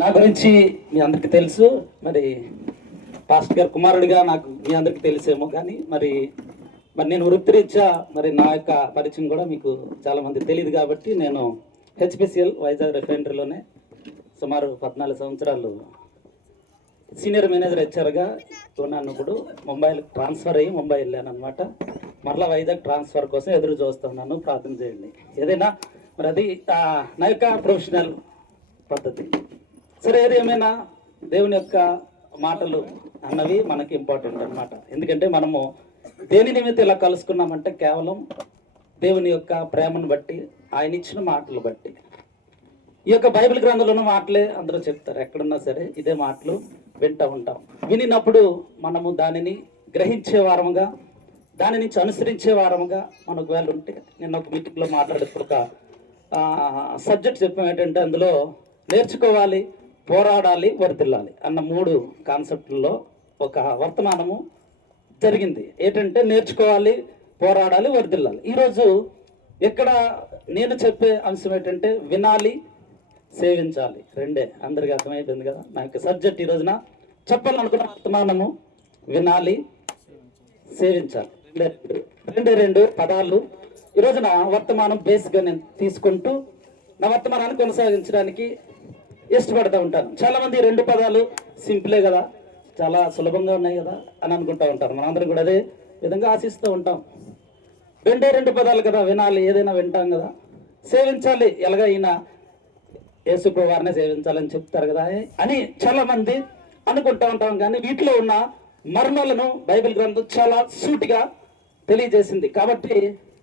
నా గురించి మీ అందరికీ తెలుసు. మరి పాస్టర్ గారు కుమారుడిగా నాకు మీ అందరికీ తెలిసేమో, కానీ మరి నేను వృత్తిరీత్యా మరి నా యొక్క పరిచయం కూడా మీకు చాలామంది తెలియదు. కాబట్టి నేను హెచ్పిసిఎల్ వైజాగ్ రిఫైనరీలోనే సుమారు 14 సంవత్సరాలు సీనియర్ మేనేజర్ హెచ్ఆర్గా ఉన్నాను. ఇప్పుడు ముంబైకి ట్రాన్స్ఫర్ అయ్యి ముంబై వెళ్ళాను అనమాట. మరలా వైజాగ్ ట్రాన్స్ఫర్ కోసం ఎదురు చూస్తున్నాను. ప్రార్థన చేయండి. ఏదైనా మరి అది నా యొక్క ప్రొఫెషనల్ పద్ధతి. సరే, ఏది ఏమైనా దేవుని యొక్క మాటలు అన్నవి మనకి ఇంపార్టెంట్ అనమాట. ఎందుకంటే మనము దేని నిమిత్తం ఇలా కలుసుకున్నామంటే కేవలం దేవుని యొక్క ప్రేమను బట్టి, ఆయన ఇచ్చిన మాటలు బట్టి. ఈ యొక్క బైబిల్ గ్రంథంలో ఉన్న మాటలే అందరూ చెప్తారు. ఎక్కడున్నా సరే ఇదే మాటలు వింటూ ఉంటాం. వినినప్పుడు మనము దానిని గ్రహించే వారముగా, దాని నుంచి అనుసరించే వారముగా మనం ఒకవేళ ఉంటే, నేను ఒక మీటింగ్లో మాట్లాడేప్పుడు ఒక సబ్జెక్ట్ చెప్పాం. ఏంటంటే అందులో నేర్చుకోవాలి, పోరాడాలి, వర్తిల్లాలి అన్న 3 కాన్సెప్ట్లో ఒక వర్తమానము జరిగింది. ఏంటంటే నేర్చుకోవాలి, పోరాడాలి, వర్తిల్లాలి. ఈరోజు ఇక్కడ నేను చెప్పే అంశం ఏంటంటే వినాలి, సేవించాలి. రెండే. అందరికీ అర్థమైపోయింది కదా. నా యొక్క సబ్జెక్ట్ ఈ రోజున చెప్పాలనుకున్న వర్తమానము వినాలి, సేవించాలి. రెండు పదాలు ఈ రోజున వర్తమానం బేస్గా నేను తీసుకుంటూ నా వర్తమానాన్ని కొనసాగించడానికి ఇష్టపడుతూ ఉంటాను. చాలామంది 2 పదాలు సింపులే కదా, చాలా సులభంగా ఉన్నాయి కదా అని అనుకుంటూ ఉంటారు. మనందరం కూడా అదే విధంగా ఆశిస్తూ ఉంటాం. 2 పదాలు కదా, వినాలి, ఏదైనా వింటాం కదా. సేవించాలి, ఎలాగా ఈయన యేసుప్రభు వారినే సేవించాలని చెప్తారు కదా అని చాలామంది అనుకుంటూ ఉంటాం. కానీ వీటిలో ఉన్న మర్మాలను బైబిల్ గ్రంథం చాలా సూటిగా తెలియజేసింది. కాబట్టి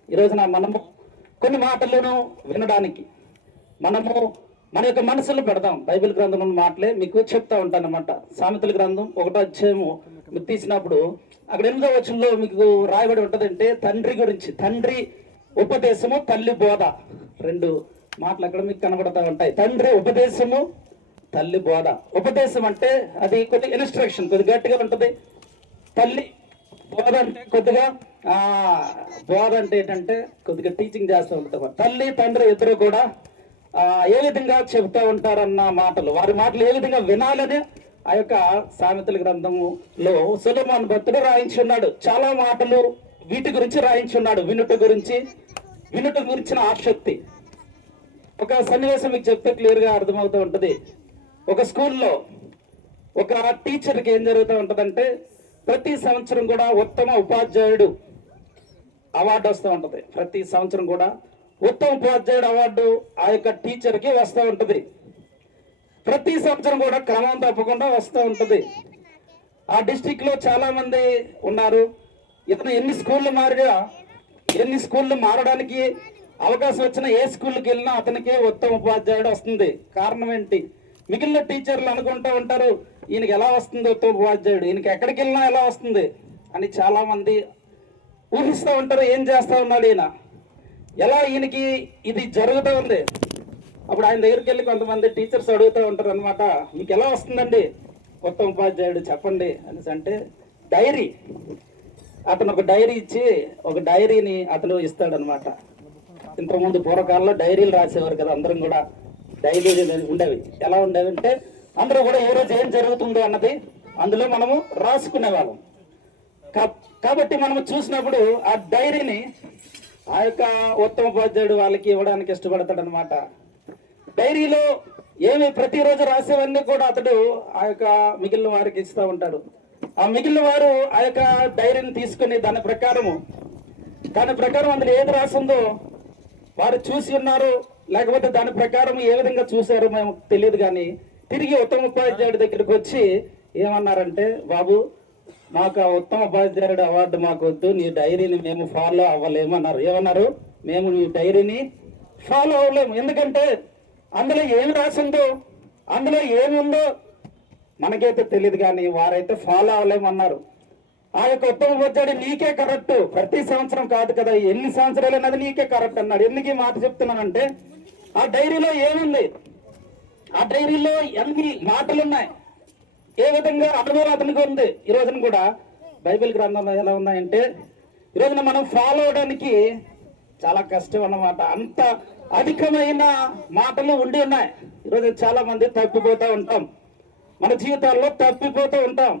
ఈరోజున మనము కొన్ని మాటలను వినడానికి మనము మన యొక్క మనసులో పెడదాం. బైబిల్ గ్రంథంలో ఉన్న మాటలే మీకు చెప్తా ఉంటాను అన్నమాట. సామెతల గ్రంథం 1వ అధ్యాయము మీరు తీసినప్పుడు అక్కడ 8వ వచనంలో మీకు రాయబడి ఉంటుందంటే తండ్రి గురించి. తండ్రి ఉపదేశము, తల్లి బోధ. 2 మాటలు అక్కడ మీకు కనబడతా ఉంటాయి. తండ్రి ఉపదేశము, తల్లి బోధ. ఉపదేశం అంటే అది కొద్దిగా ఇన్స్ట్రక్షన్, కొద్దిగా గట్టిగా ఉంటుంది. తల్లి బోధ అంటే కొద్దిగా బోధ అంటే ఏంటంటే కొద్దిగా టీచింగ్ చేస్తూ ఉంటుంది. తల్లి తండ్రి ఇద్దరు కూడా ఏ విధంగా చెబుతూ ఉంటారన్న మాటలు, వారి మాటలు ఏ విధంగా వినాలని ఆ యొక్క సామెతల గ్రంథములో సొలొమోను భక్తుడు రాయించున్నాడు. చాలా మాటలు వీటి గురించి రాయించున్నాడు. వినుట గురించిన ఆసక్తి. ఒక సన్నివేశం మీకు చెప్తే క్లియర్గా అర్థమవుతూ ఉంటుంది. ఒక స్కూల్లో ఒక టీచర్కి ఏం జరుగుతూ ఉంటుందంటే ప్రతి సంవత్సరం కూడా ఉత్తమ ఉపాధ్యాయుడు అవార్డు వస్తూ ఉంటుంది. ప్రతి సంవత్సరం కూడా ఉత్తమ ఉపాధ్యాయుడు అవార్డు ఆ యొక్క టీచర్కి వస్తూ ఉంటుంది. ప్రతి సంవత్సరం కూడా క్రమం తప్పకుండా వస్తూ ఉంటుంది. ఆ డిస్టిక్లో చాలా మంది ఉన్నారు. ఇతను ఎన్ని స్కూళ్ళు మారడానికి అవకాశం వచ్చినా ఏ స్కూల్కి వెళ్ళినా అతనికి ఉత్తమ ఉపాధ్యాయుడు వస్తుంది. కారణం ఏంటి? మిగిలిన టీచర్లు అనుకుంటూ ఉంటారు ఈయనకి ఎలా వస్తుంది ఉత్తమ ఉపాధ్యాయుడు, ఈయనకి ఎక్కడికి వెళ్ళినా ఎలా వస్తుంది అని చాలా మంది ఊహిస్తూ ఉంటారు. ఏం చేస్తూ ఉన్నాడు ఈయన, ఎలా ఈయనకి ఇది జరుగుతూ ఉంది. అప్పుడు ఆయన దగ్గరికి వెళ్ళి కొంతమంది టీచర్స్ అడుగుతూ ఉంటారు అనమాట, మీకు ఎలా వస్తుందండి ఉత్తమ ఉపాధ్యాయుడు చెప్పండి అనేసి. అంటే డైరీ, అతను ఒక డైరీ ఇచ్చి ఒక డైరీని అతను ఇస్తాడనమాట. ఇంతకుముందు పూర్వకాలంలో డైరీలు రాసేవారు కదా, అందరం కూడా డైరీలు ఉండేవి. ఎలా ఉండేవి అంటే అందరూ కూడా ఏ రోజు ఏం జరుగుతుందో అన్నది అందులో మనము రాసుకునేవాళ్ళం. కాబట్టి మనం చూసినప్పుడు ఆ డైరీని ఆ యొక్క ఉత్తమ ఉపాధ్యాయుడు వాళ్ళకి ఇవ్వడానికి ఇష్టపడతాడు అనమాట. డైరీలో ఏమి ప్రతిరోజు రాసేవన్నీ కూడా అతడు ఆ యొక్క మిగిలిన వారికి ఇస్తూ ఉంటాడు. ఆ మిగిలిన వారు ఆ యొక్క డైరీని తీసుకుని దాని ప్రకారం అందులో ఏది రాసిందో వారు చూసి ఉన్నారు, లేకపోతే దాని ప్రకారం ఏ విధంగా చూశారో మేము తెలియదు. కానీ తిరిగి ఉత్తమ ఉపాధ్యాయుడి దగ్గరికి వచ్చి ఏమన్నారంటే, బాబు మాకు ఆ ఉత్తమ ఉపాధ్యాయుడు అవార్డు మాకు వద్దు, నీ డైరీని మేము ఫాలో అవ్వలేము అన్నారు. ఏమన్నారు? మేము నీ డైరీని ఫాలో అవ్వలేము. ఎందుకంటే అందులో ఏమి రాసిందో, అందులో ఏముందో మనకైతే తెలియదు, కానీ వారైతే ఫాలో అవ్వలేము అన్నారు. ఆ యొక్క ఉత్తమ ఉపాధ్యాయుడు నీకే కరెక్ట్, ప్రతి సంవత్సరం కాదు కదా, ఎన్ని సంవత్సరాలు అన్నది నీకే కరెక్ట్ అన్నాడు. ఎందుకు ఈ మాట చెప్తున్నానంటే ఆ డైరీలో ఏముంది, ఆ డైరీలో ఎన్ని మాటలు ఉన్నాయి, ఏ విధంగా అనుభవం అతనికి ఉంది. ఈ రోజున కూడా బైబిల్ గ్రంథంలో ఎలా ఉన్నాయంటే ఈ రోజున మనం ఫాలో అవడానికి చాలా కష్టం అన్నమాట. అంత అధికమైన మాటలు ఉండి ఉన్నాయి. ఈరోజు చాలా మంది తప్పిపోతూ ఉంటాం, మన జీవితాల్లో తప్పిపోతూ ఉంటాం.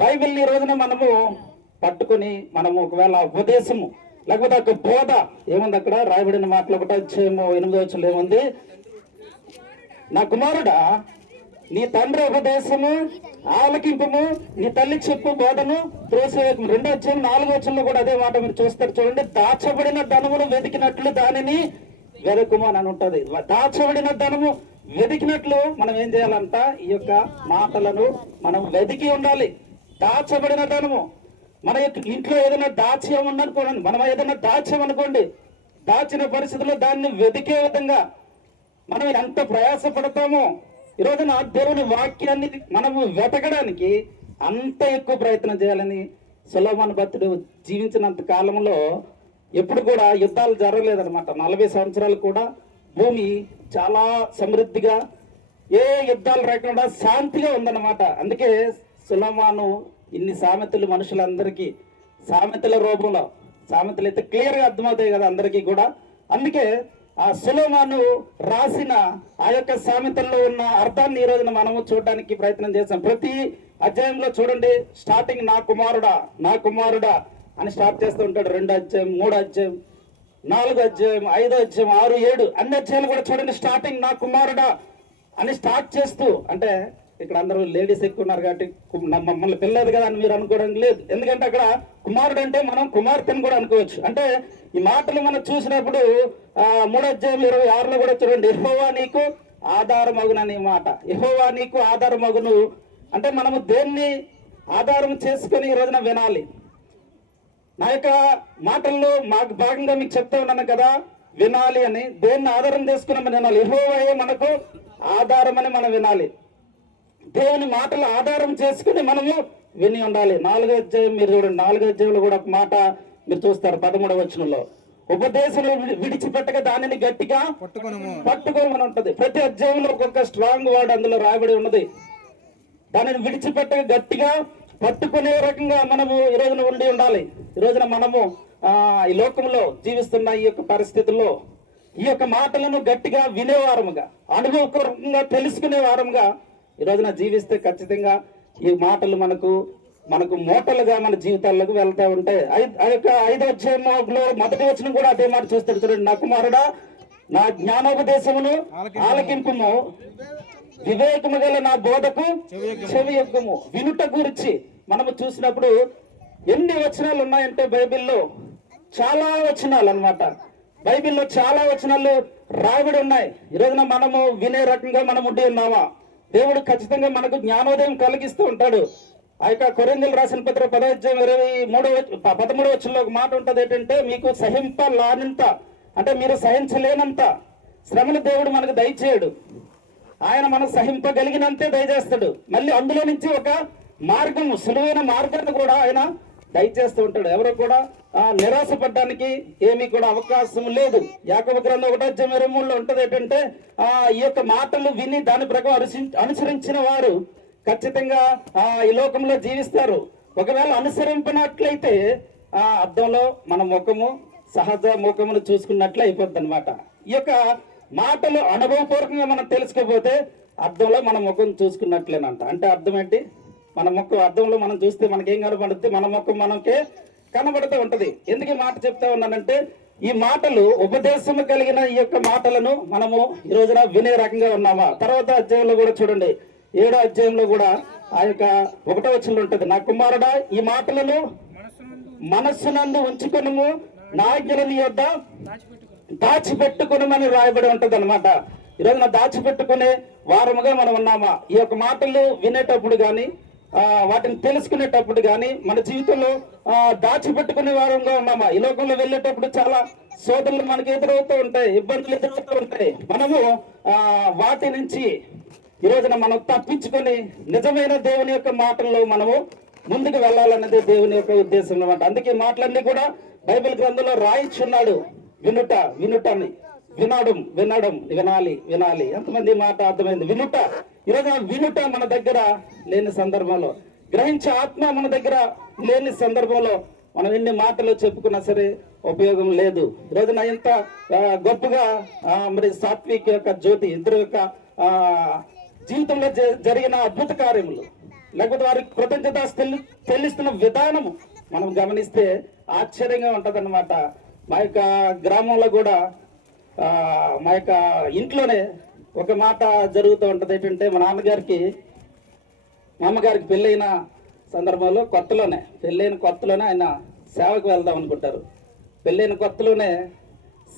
బైబిల్ని ఈ రోజున మనము పట్టుకుని మనము ఒకవేళ ఉపదేశము లేకపోతే ఒక బోధ ఏముంది అక్కడ రాయబడిన మాటలు 1 అధ్యాయము 8వ వచనంలో ఏముంది? నా కుమారుడా, నీ తండ్రి ఉపదేశము ఆలకింపము, నీ తల్లి చెప్పు బోధను త్రోసివేయకము. 2వ అధ్యాయం 4వ వచనంలో కూడా అదే మాట మీరు చూస్తారు చూడండి. దాచబడిన ధనమును వెతికినట్లు దానిని వెదకుము అని ఉంటుంది. దాచబడిన ధనము వెతికినట్లు మనం ఏం చేయాలంట? ఈ యొక్క మాటలను మనం వెతికి ఉండాలి. దాచబడిన ధనము మన యొక్క ఇంట్లో ఏదైనా దాచ్యం ఉందనుకోండి, మనం ఏదైనా దాచామనుకోండి, దాచిన పరిస్థితుల్లో దాన్ని వెతికే విధంగా మనం ఎంత ప్రయాసపడతామో ఈ రోజున దేవుని వాక్యాన్ని మనము వెతకడానికి అంత ఎక్కువ ప్రయత్నం చేయాలని సొలొమోను భక్తుడు జీవించినంత కాలంలో ఎప్పుడు కూడా యుద్ధాలు జరగలేదన్నమాట. 40 సంవత్సరాలు కూడా భూమి చాలా సమృద్ధిగా ఏ యుద్ధాలు లేకుండా శాంతిగా ఉందన్నమాట. అందుకే సొలొమోను ఇన్ని సామెతలు మనుషులందరికీ సామెతల రూపంలో, సామెతలు అయితే క్లియర్గా అర్థమవుతాయి కదా అందరికీ కూడా. అందుకే ఆ సొలొమోను రాసిన ఆ యొక్క సామెతల్లో ఉన్న అర్థాన్ని ఈ రోజున మనము చూడడానికి ప్రయత్నం చేస్తాం. ప్రతి అధ్యాయంలో చూడండి, స్టార్టింగ్ నా కుమారుడా నా కుమారుడా అని స్టార్ట్ చేస్తూ ఉంటాడు. 2వ అధ్యాయం, 3వ అధ్యాయం, 4వ అధ్యాయం, 5వ అధ్యాయం, 6, 7 అన్ని అధ్యాయాలు కూడా చూడండి స్టార్టింగ్ నా కుమారుడా అని స్టార్ట్ చేస్తూ. అంటే ఇక్కడ అందరూ లేడీస్ ఎక్కువ ఉన్నారు కాబట్టి మమ్మల్ని పిల్లలేదు కదా అని మీరు అనుకోవడం లేదు. ఎందుకంటే అక్కడ కుమారుడు అంటే మనం కుమార్తెను కూడా అనుకోవచ్చు. అంటే ఈ మాటలు మనం చూసినప్పుడు 3వ అధ్యాయం 26లో కూడా చూడండి, యెహోవా నీకు ఆధారమగును అనే మాట. యెహోవా నీకు ఆధారమగును అంటే మనము దేన్ని ఆధారం చేసుకొని ఈ రోజున వినాలి. నా యొక్క మాటల్లో మాకు భాగంగా మీకు చెప్తా ఉన్నాను కదా, వినాలి అని. దేన్ని ఆధారం చేసుకుని మనం వినాలి? యెహోవాయే మనకు ఆధారం అని మనం వినాలి. దేవుని మాటలు ఆధారం చేసుకుని మనము విని ఉండాలి. 4వ అధ్యాయం మీరు చూడండి, 4వ అధ్యాయంలో కూడా ఒక మాట మీరు చూస్తారు 13వ వచనంలో, ఉపదేశం విడిచిపెట్టక దానిని గట్టిగా పట్టుకోమని ఉంటది. ప్రతి అధ్యాయంలో ఒక్కొక్క స్ట్రాంగ్ వర్డ్ అందులో రాయబడి ఉన్నది. దానిని విడిచిపెట్టక గట్టిగా పట్టుకునే రకంగా మనము ఈ రోజున ఉండి ఉండాలి. ఈ రోజున మనము ఈ లోకంలో జీవిస్తున్న ఈ యొక్క పరిస్థితుల్లో ఈ యొక్క మాటలను గట్టిగా వినేవారముగా, అనుభవపూర్వకంగా తెలుసుకునే వారముగా ఈ రోజున జీవిస్తే ఖచ్చితంగా ఈ మాటలు మనకు మూటలుగా మన జీవితాల్లోకి వెళ్తూ ఉంటాయి. ఆ యొక్క 5వ అధ్యాయంలో 1వ వచనం కూడా అదే మాట చూస్తాడు చూడండి, నా కుమారుడా నా జ్ఞానోపదేశమును ఆలకింపుము, వివేకము గల నా బోధకు చెవియొగ్గము. వినుట గురించి మనము చూసినప్పుడు ఎన్ని వచనాలు ఉన్నాయంటే బైబిల్లో చాలా వచనాలు అన్నమాట. బైబిల్లో చాలా వచనాలు రాయబడి ఉన్నాయి. ఈ రోజున మనము వినే రకంగా మనం ఉండి ఉన్నామా? దేవుడు ఖచ్చితంగా మనకు జ్ఞానోదయం కలిగిస్తూ ఉంటాడు. ఆ యొక్క కొరింథీయులకు రాసిన పత్రిక 10వ అధ్యాయం 13వ వచనంలో ఒక మాట ఉంటుంది ఏంటంటే, మీకు సహింపలానంత అంటే మీరు సహించలేనంత శ్రమను దేవుడు మనకు దయచేయడు, ఆయన మనం సహింపగలిగినంతే దయచేస్తాడు. మళ్ళీ అందులో నుంచి ఒక మార్గము, సులువైన మార్గాన్ని కూడా ఆయన దయచేస్తూ ఉంటాడు. ఎవరు కూడా నిరాశపడడానికి ఏమీ కూడా అవకాశం లేదు. యాకోబు గ్రంథం 1వ అధ్యాయం 23లో ఉంటది ఏంటంటే, ఈ యొక్క మాటలు విని దాని ప్రకారం అనుసరించిన వారు ఖచ్చితంగా ఈ లోకంలో జీవిస్తారు. ఒకవేళ అనుసరింపినట్లయితే అద్దంలో మన ముఖము సహజ ముఖమును చూసుకున్నట్లు అయిపోద్ది అనమాట. ఈ యొక్క మాటలు అనుభవపూర్వకంగా మనం తెలుసుకోకపోతే అద్దంలో మన ముఖం చూసుకున్నట్లేనంట. అంటే అర్థం ఏంటి? మన ముఖం అద్దంలో మనం చూస్తే మనకేం కనబడుతుంది? మన ముఖం మనకే కనబడుతూ ఉంటది. ఎందుకు ఈ మాట చెప్తా ఉన్నానంటే, ఈ మాటలు ఉపదేశము కలిగిన ఈ యొక్క మాటలను మనము ఈ రోజున వినే రకంగా ఉన్నామా? తర్వాత అధ్యాయంలో కూడా చూడండి, 7వ అధ్యాయంలో కూడా ఆ యొక్క 1వ వచనంలో ఉంటది, నా కుమారుడా ఈ మాటలను మనస్సునందు ఉంచుకొనుము, నా ఆజ్ఞలను నీ యొద్ద దాచిపెట్టుకుని రాయబడి ఉంటది అనమాట. ఈ రోజున దాచిపెట్టుకునే వారముగా మనం ఉన్నామా? ఈ యొక్క మాటలు వినేటప్పుడు కానీ వాటిని తెలుసుకునేటప్పుడు కానీ మన జీవితంలో దాచిపెట్టుకునే వారంగా ఉన్నామా? ఈ లోకంలో వెళ్ళేటప్పుడు చాలా శోధనలు మనకు ఎదురవుతూ ఉంటాయి, ఇబ్బందులు ఎదురవుతూ ఉంటాయి. మనము వాటి నుంచి ఈ రోజున మనం తప్పించుకొని నిజమైన దేవుని యొక్క మాటల్లో మనము ముందుకు వెళ్ళాలన్నది దేవుని యొక్క ఉద్దేశం అన్నమాట. అందుకే మాటలన్నీ కూడా బైబిల్ గ్రంథంలో రాయిచున్నాడు. వినుటని వినడం వినాలి. ఎంతమంది మాట అర్థమైంది? వినుట. ఈరోజు వినుట మన దగ్గర లేని సందర్భంలో, గ్రహించే ఆత్మ మన దగ్గర లేని సందర్భంలో మనం ఎన్ని మాటలు చెప్పుకున్నా సరే ఉపయోగం లేదు. ఈరోజున ఇంత గొప్పగా మరి సాత్విక్ యొక్క జ్యోతి ఇద్దరు యొక్క జీవితంలో జరిగిన అద్భుత కార్యములు, లేకపోతే వారికి కృతజ్ఞత చెల్లిస్తున్న విధానము మనం గమనిస్తే ఆశ్చర్యంగా ఉంటుంది అన్నమాట. మా యొక్క గ్రామంలో కూడా మా యొక్క ఇంట్లోనే ఒక మాట జరుగుతూ ఉంటుంది. ఏంటంటే మా నాన్నగారికి మా అమ్మగారికి పెళ్ళైన సందర్భంలో పెళ్ళైన కొత్తలోనే ఆయన సేవకు వెళ్దాం అనుకుంటారు. పెళ్ళైన కొత్తలోనే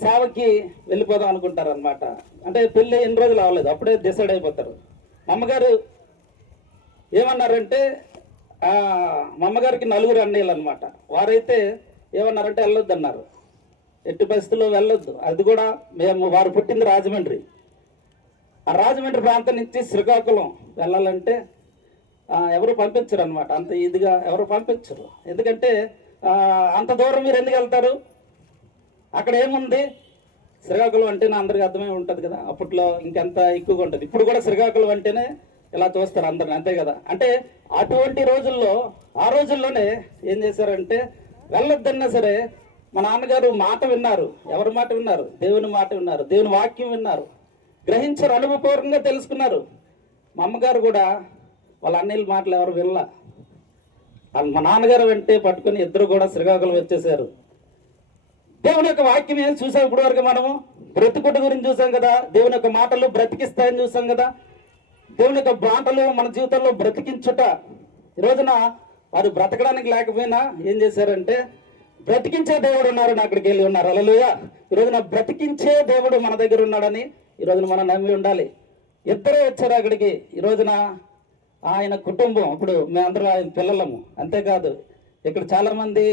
సేవకి వెళ్ళిపోదాం అనుకుంటారు అనమాట. అంటే పెళ్ళి ఎన్ని రోజులు అవ్వలేదు, అప్పుడే డిసైడ్ అయిపోతారు. మా అమ్మగారు ఏమన్నారంటే మా అమ్మగారికి 4 అన్నయ్యలు అనమాట. వారైతే ఏమన్నారంటే వెళ్ళొద్దు అన్నారు. ఎట్టి పరిస్థితుల్లో వెళ్ళొద్దు. అది కూడా వారు పుట్టింది రాజమండ్రి. ఆ రాజమండ్రి ప్రాంతం నుంచి శ్రీకాకుళం వెళ్ళాలంటే ఎవరు పంపించరు అనమాట. అంత ఇదిగా ఎవరు పంపించరు. ఎందుకంటే అంత దూరం మీరు ఎందుకు వెళ్తారు? అక్కడ ఏముంది? శ్రీకాకుళం అంటేనే అందరికీ అర్థమై ఉంటుంది కదా. అప్పట్లో ఇంకెంత ఎక్కువగా ఉంటుంది. ఇప్పుడు కూడా శ్రీకాకుళం అంటేనే ఇలా చూస్తారు అందరిని, అంతే కదా. అంటే అటువంటి రోజుల్లో ఆ రోజుల్లోనే ఏం చేశారంటే వెళ్ళొద్దన్నా సరే మా నాన్నగారు మాట విన్నారు. ఎవరి మాట విన్నారు? దేవుని మాట విన్నారు. దేవుని వాక్యం విన్నారు, గ్రహించారు, అనుభవపూర్వకంగా తెలుసుకున్నారు. మా అమ్మగారు కూడా వాళ్ళ అన్నయ్యల మాటలు ఎవరు వినలా. మా నాన్నగారు వెంటే పట్టుకుని ఇద్దరు కూడా శ్రీకాకుళం వచ్చేసారు. దేవుని యొక్క వాక్యం ఏం చూసాం ఇప్పుడు వరకు? మనము బ్రతుకుట గురించి చూసాం కదా. దేవుని యొక్క మాటలు బ్రతికిస్తాయని చూసాం కదా. దేవుని యొక్క మాటలు మన జీవితంలో బ్రతికించుట. ఈ రోజున వారు బ్రతకడానికి లేకపోయినా ఏం చేశారంటే బ్రతికించే దేవుడు ఉన్నారని అక్కడికి వెళ్ళి ఉన్నారు. హల్లెలూయా. ఈ రోజున బ్రతికించే దేవుడు మన దగ్గర ఉన్నాడని ఈ రోజున మనం నమ్మి ఉండాలి. ఇద్దరే వచ్చారు అక్కడికి. ఈ రోజున ఆయన కుటుంబం, ఇప్పుడు మేమందరం ఆయన పిల్లలము. అంతేకాదు ఇక్కడ చాలా మంది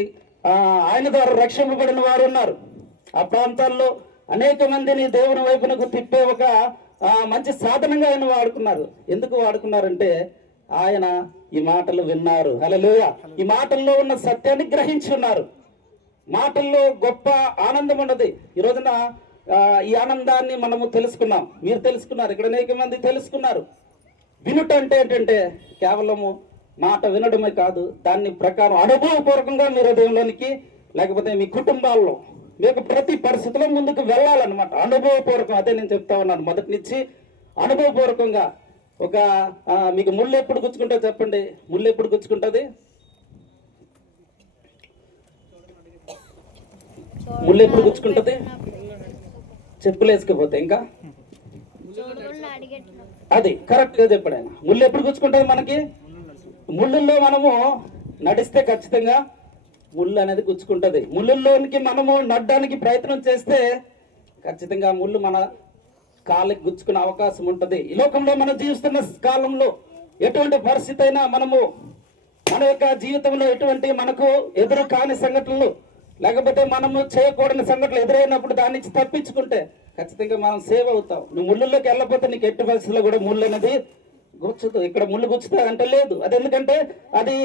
ఆయన ద్వారా రక్షింపబడిన వారు ఉన్నారు. ఆ ప్రాంతాల్లో అనేక మందిని దేవుని వైపునకు తిప్పే ఒక మంచి సాధనంగా ఆయన వాడుకున్నారు. ఎందుకు వాడుకున్నారంటే ఆయన ఈ మాటలు విన్నారు. హల్లెలూయా. ఈ మాటల్లో ఉన్న సత్యాన్ని గ్రహించి ఉన్నారు. మాటల్లో గొప్ప ఆనందం ఉన్నది. ఈ రోజున ఈ ఆనందాన్ని మనము తెలుసుకున్నాం. మీరు తెలుసుకున్నారు, ఇక్కడ అనేక మంది తెలుసుకున్నారు. వినుట అంటే ఏంటంటే కేవలము మాట వినడమే కాదు, దాన్ని ప్రకారం అనుభవపూర్వకంగా మీ హృదయంలోనికి, లేకపోతే మీ కుటుంబాల్లో మీకు ప్రతి పరిస్థితిలో ముందుకు వెళ్ళాలన్నమాట. అనుభవపూర్వకం. అదే నేను చెప్తా ఉన్నాను మొదటి నుంచి. అనుభవపూర్వకంగా ఒక మీకు ముళ్ళు ఎప్పుడు గుచ్చుకుంటే చెప్పండి. ముళ్ళు ఎప్పుడు గుచ్చుకుంటుంది? ముళ్ళు ఎప్పుడు గుచ్చుకుంటుంది? చెప్పులు వేసుకపోతే. ఇంకా అది కరెక్ట్ గా చెప్పాడు ఆయన. ముళ్ళు ఎప్పుడు గుచ్చుకుంటుంది మనకి? ముళ్ళుల్లో మనము నడిస్తే ఖచ్చితంగా ముళ్ళు అనేది గుచ్చుకుంటుంది. ముళ్ళుల్లోనికి మనము నడడానికి ప్రయత్నం చేస్తే ఖచ్చితంగా ముళ్ళు మన కాళ్ళకి గుచ్చుకునే అవకాశం ఉంటుంది. ఈ లోకంలో మనం జీవిస్తున్న కాలంలో ఎటువంటి పరిస్థితి అయినా మనము మన యొక్క జీవితంలో ఎటువంటి మనకు ఎదురు కాని సంఘటనలు, లేకపోతే మనము చేయకూడని సంఘటనలు ఎదురైనప్పుడు దాని నుంచి తప్పించుకుంటే ఖచ్చితంగా మనం సేవ్ అవుతాం. నువ్వు ముళ్ళుల్లోకి వెళ్ళకపోతే నీకు ఎట్టి పరిస్థితుల్లో కూడా ముళ్ళు అనేది గుచ్చుతూ. ఇక్కడ ముళ్ళు గుచ్చుతా అంటే లేదు. అది ఎందుకంటే అది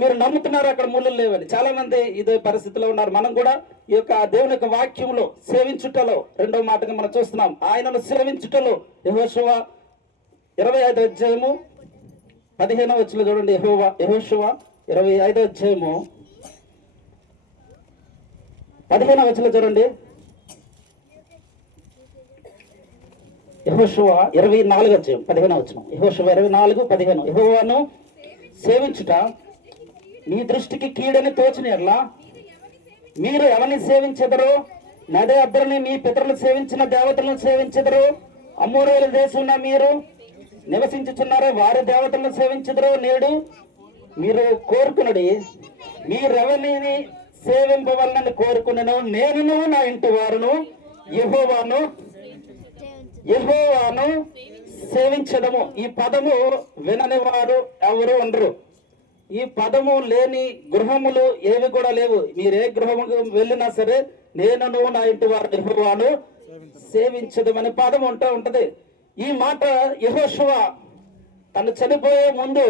మీరు నమ్ముతున్నారు అక్కడ ముళ్ళు లేవని. చాలా మంది ఇదే పరిస్థితిలో ఉన్నారు. మనం కూడా ఈ యొక్క దేవుని యొక్క వాక్యంలో సేవించుటలో రెండో మాటగా మనం చూస్తున్నాం. ఆయనను సేవించుటలో యెహోషువ 25వ అధ్యాయము 15వ వచనం చూడండి. యెహోషువ 25వ అధ్యాయము 15వ వచనం చూడండి. యెహోషువ 24వ అధ్యాయం 15వ వచనం. యెహోషువ 24:15. యెహోవాను సేవించుట మీ దృష్టికి కీడని తోచిన ఎడల మీరు ఎవరిని సేవించెదరో నదే అద్దరిని మీ పితరులు సేవించిన దేవతలను సేవించెదరు. అమోరీయుల దేశంలో మీరు నివసించుచున్నారో వారి దేవతలను సేవించెదరు. నేడు మీరు కోరుకున్నది మీరెవరిని సేవింపవలనని కోరుకున్నాను. నేనును నా ఇంటి వారును యెహోవాను సేవించడము. ఈ పదము వినని వారు ఎవరు ఉండరు. ఈ పదము లేని గృహములు ఏవి కూడా లేవు. మీరు ఏ గృహముకు వెళ్ళినా సరే నేనును నా ఇంటి వారు యెహోవాను సేవించడమనే పదం ఉంటది. ఈ మాట యెహోషువ తను చనిపోయే ముందు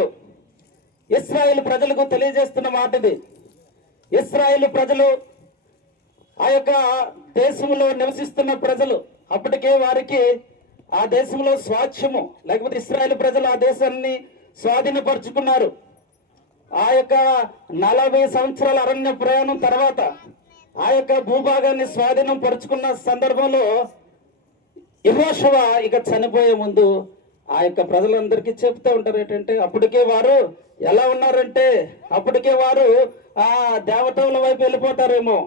ఇశ్రాయేలు ప్రజలకు తెలియజేస్తున్న మాట ఇది. ఇశ్రాయేలు ప్రజలు ఆ యొక్క దేశంలో నివసిస్తున్న ప్రజలు, అప్పటికే వారికి ఆ దేశంలో స్వాస్థ్యము, లేకపోతే ఇశ్రాయేలు ప్రజలు ఆ దేశాన్ని స్వాధీనపరుచుకున్నారు. ఆ యొక్క 40 సంవత్సరాల అరణ్య ప్రయాణం తర్వాత ఆ యొక్క భూభాగాన్ని స్వాధీనం పరుచుకున్న సందర్భంలో యెహోషువ ఇక చనిపోయే ముందు ఆ యొక్క ప్రజలందరికీ చెప్తూ ఉంటారు ఏంటంటే, అప్పటికే వారు ఎలా ఉన్నారంటే అప్పటికే వారు ఆ దేవతల వైపు వెళ్ళిపోతారేమో,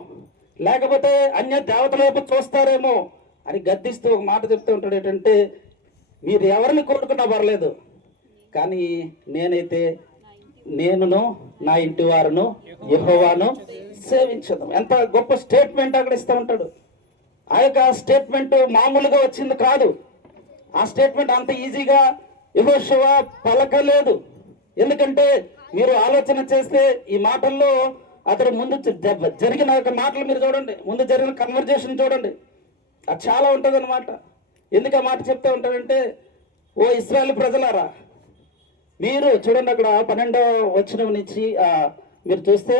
లేకపోతే అన్య దేవతల వైపు చూస్తారేమో అని గద్దిస్తూ ఒక మాట చెప్తూ ఉంటాడు ఏంటంటే, మీరు ఎవరిని కోరుకున్నా పర్లేదు, కానీ నేనును నా ఇంటి వారును యెహోవాను సేవించదు. ఎంత గొప్ప స్టేట్మెంట్ అక్కడ ఇస్తూ ఉంటాడు. ఆ యొక్క స్టేట్మెంట్ మామూలుగా వచ్చింది కాదు. ఆ స్టేట్మెంట్ అంత ఈజీగా యెహోషువ పలకలేదు. ఎందుకంటే మీరు ఆలోచన చేస్తే ఈ మాటల్లో అతడు ముందు జరిగిన యొక్క మాటలు మీరు చూడండి, ముందు జరిగిన కన్వర్జేషన్ చూడండి, అది చాలా ఉంటుంది అనమాట. ఎందుకు ఆ మాట చెప్తూ ఉంటాడంటే, ఓ ఇశ్రాయేలు ప్రజలారా, మీరు చూడండి అక్కడ 12వ వచనం నుంచి మీరు చూస్తే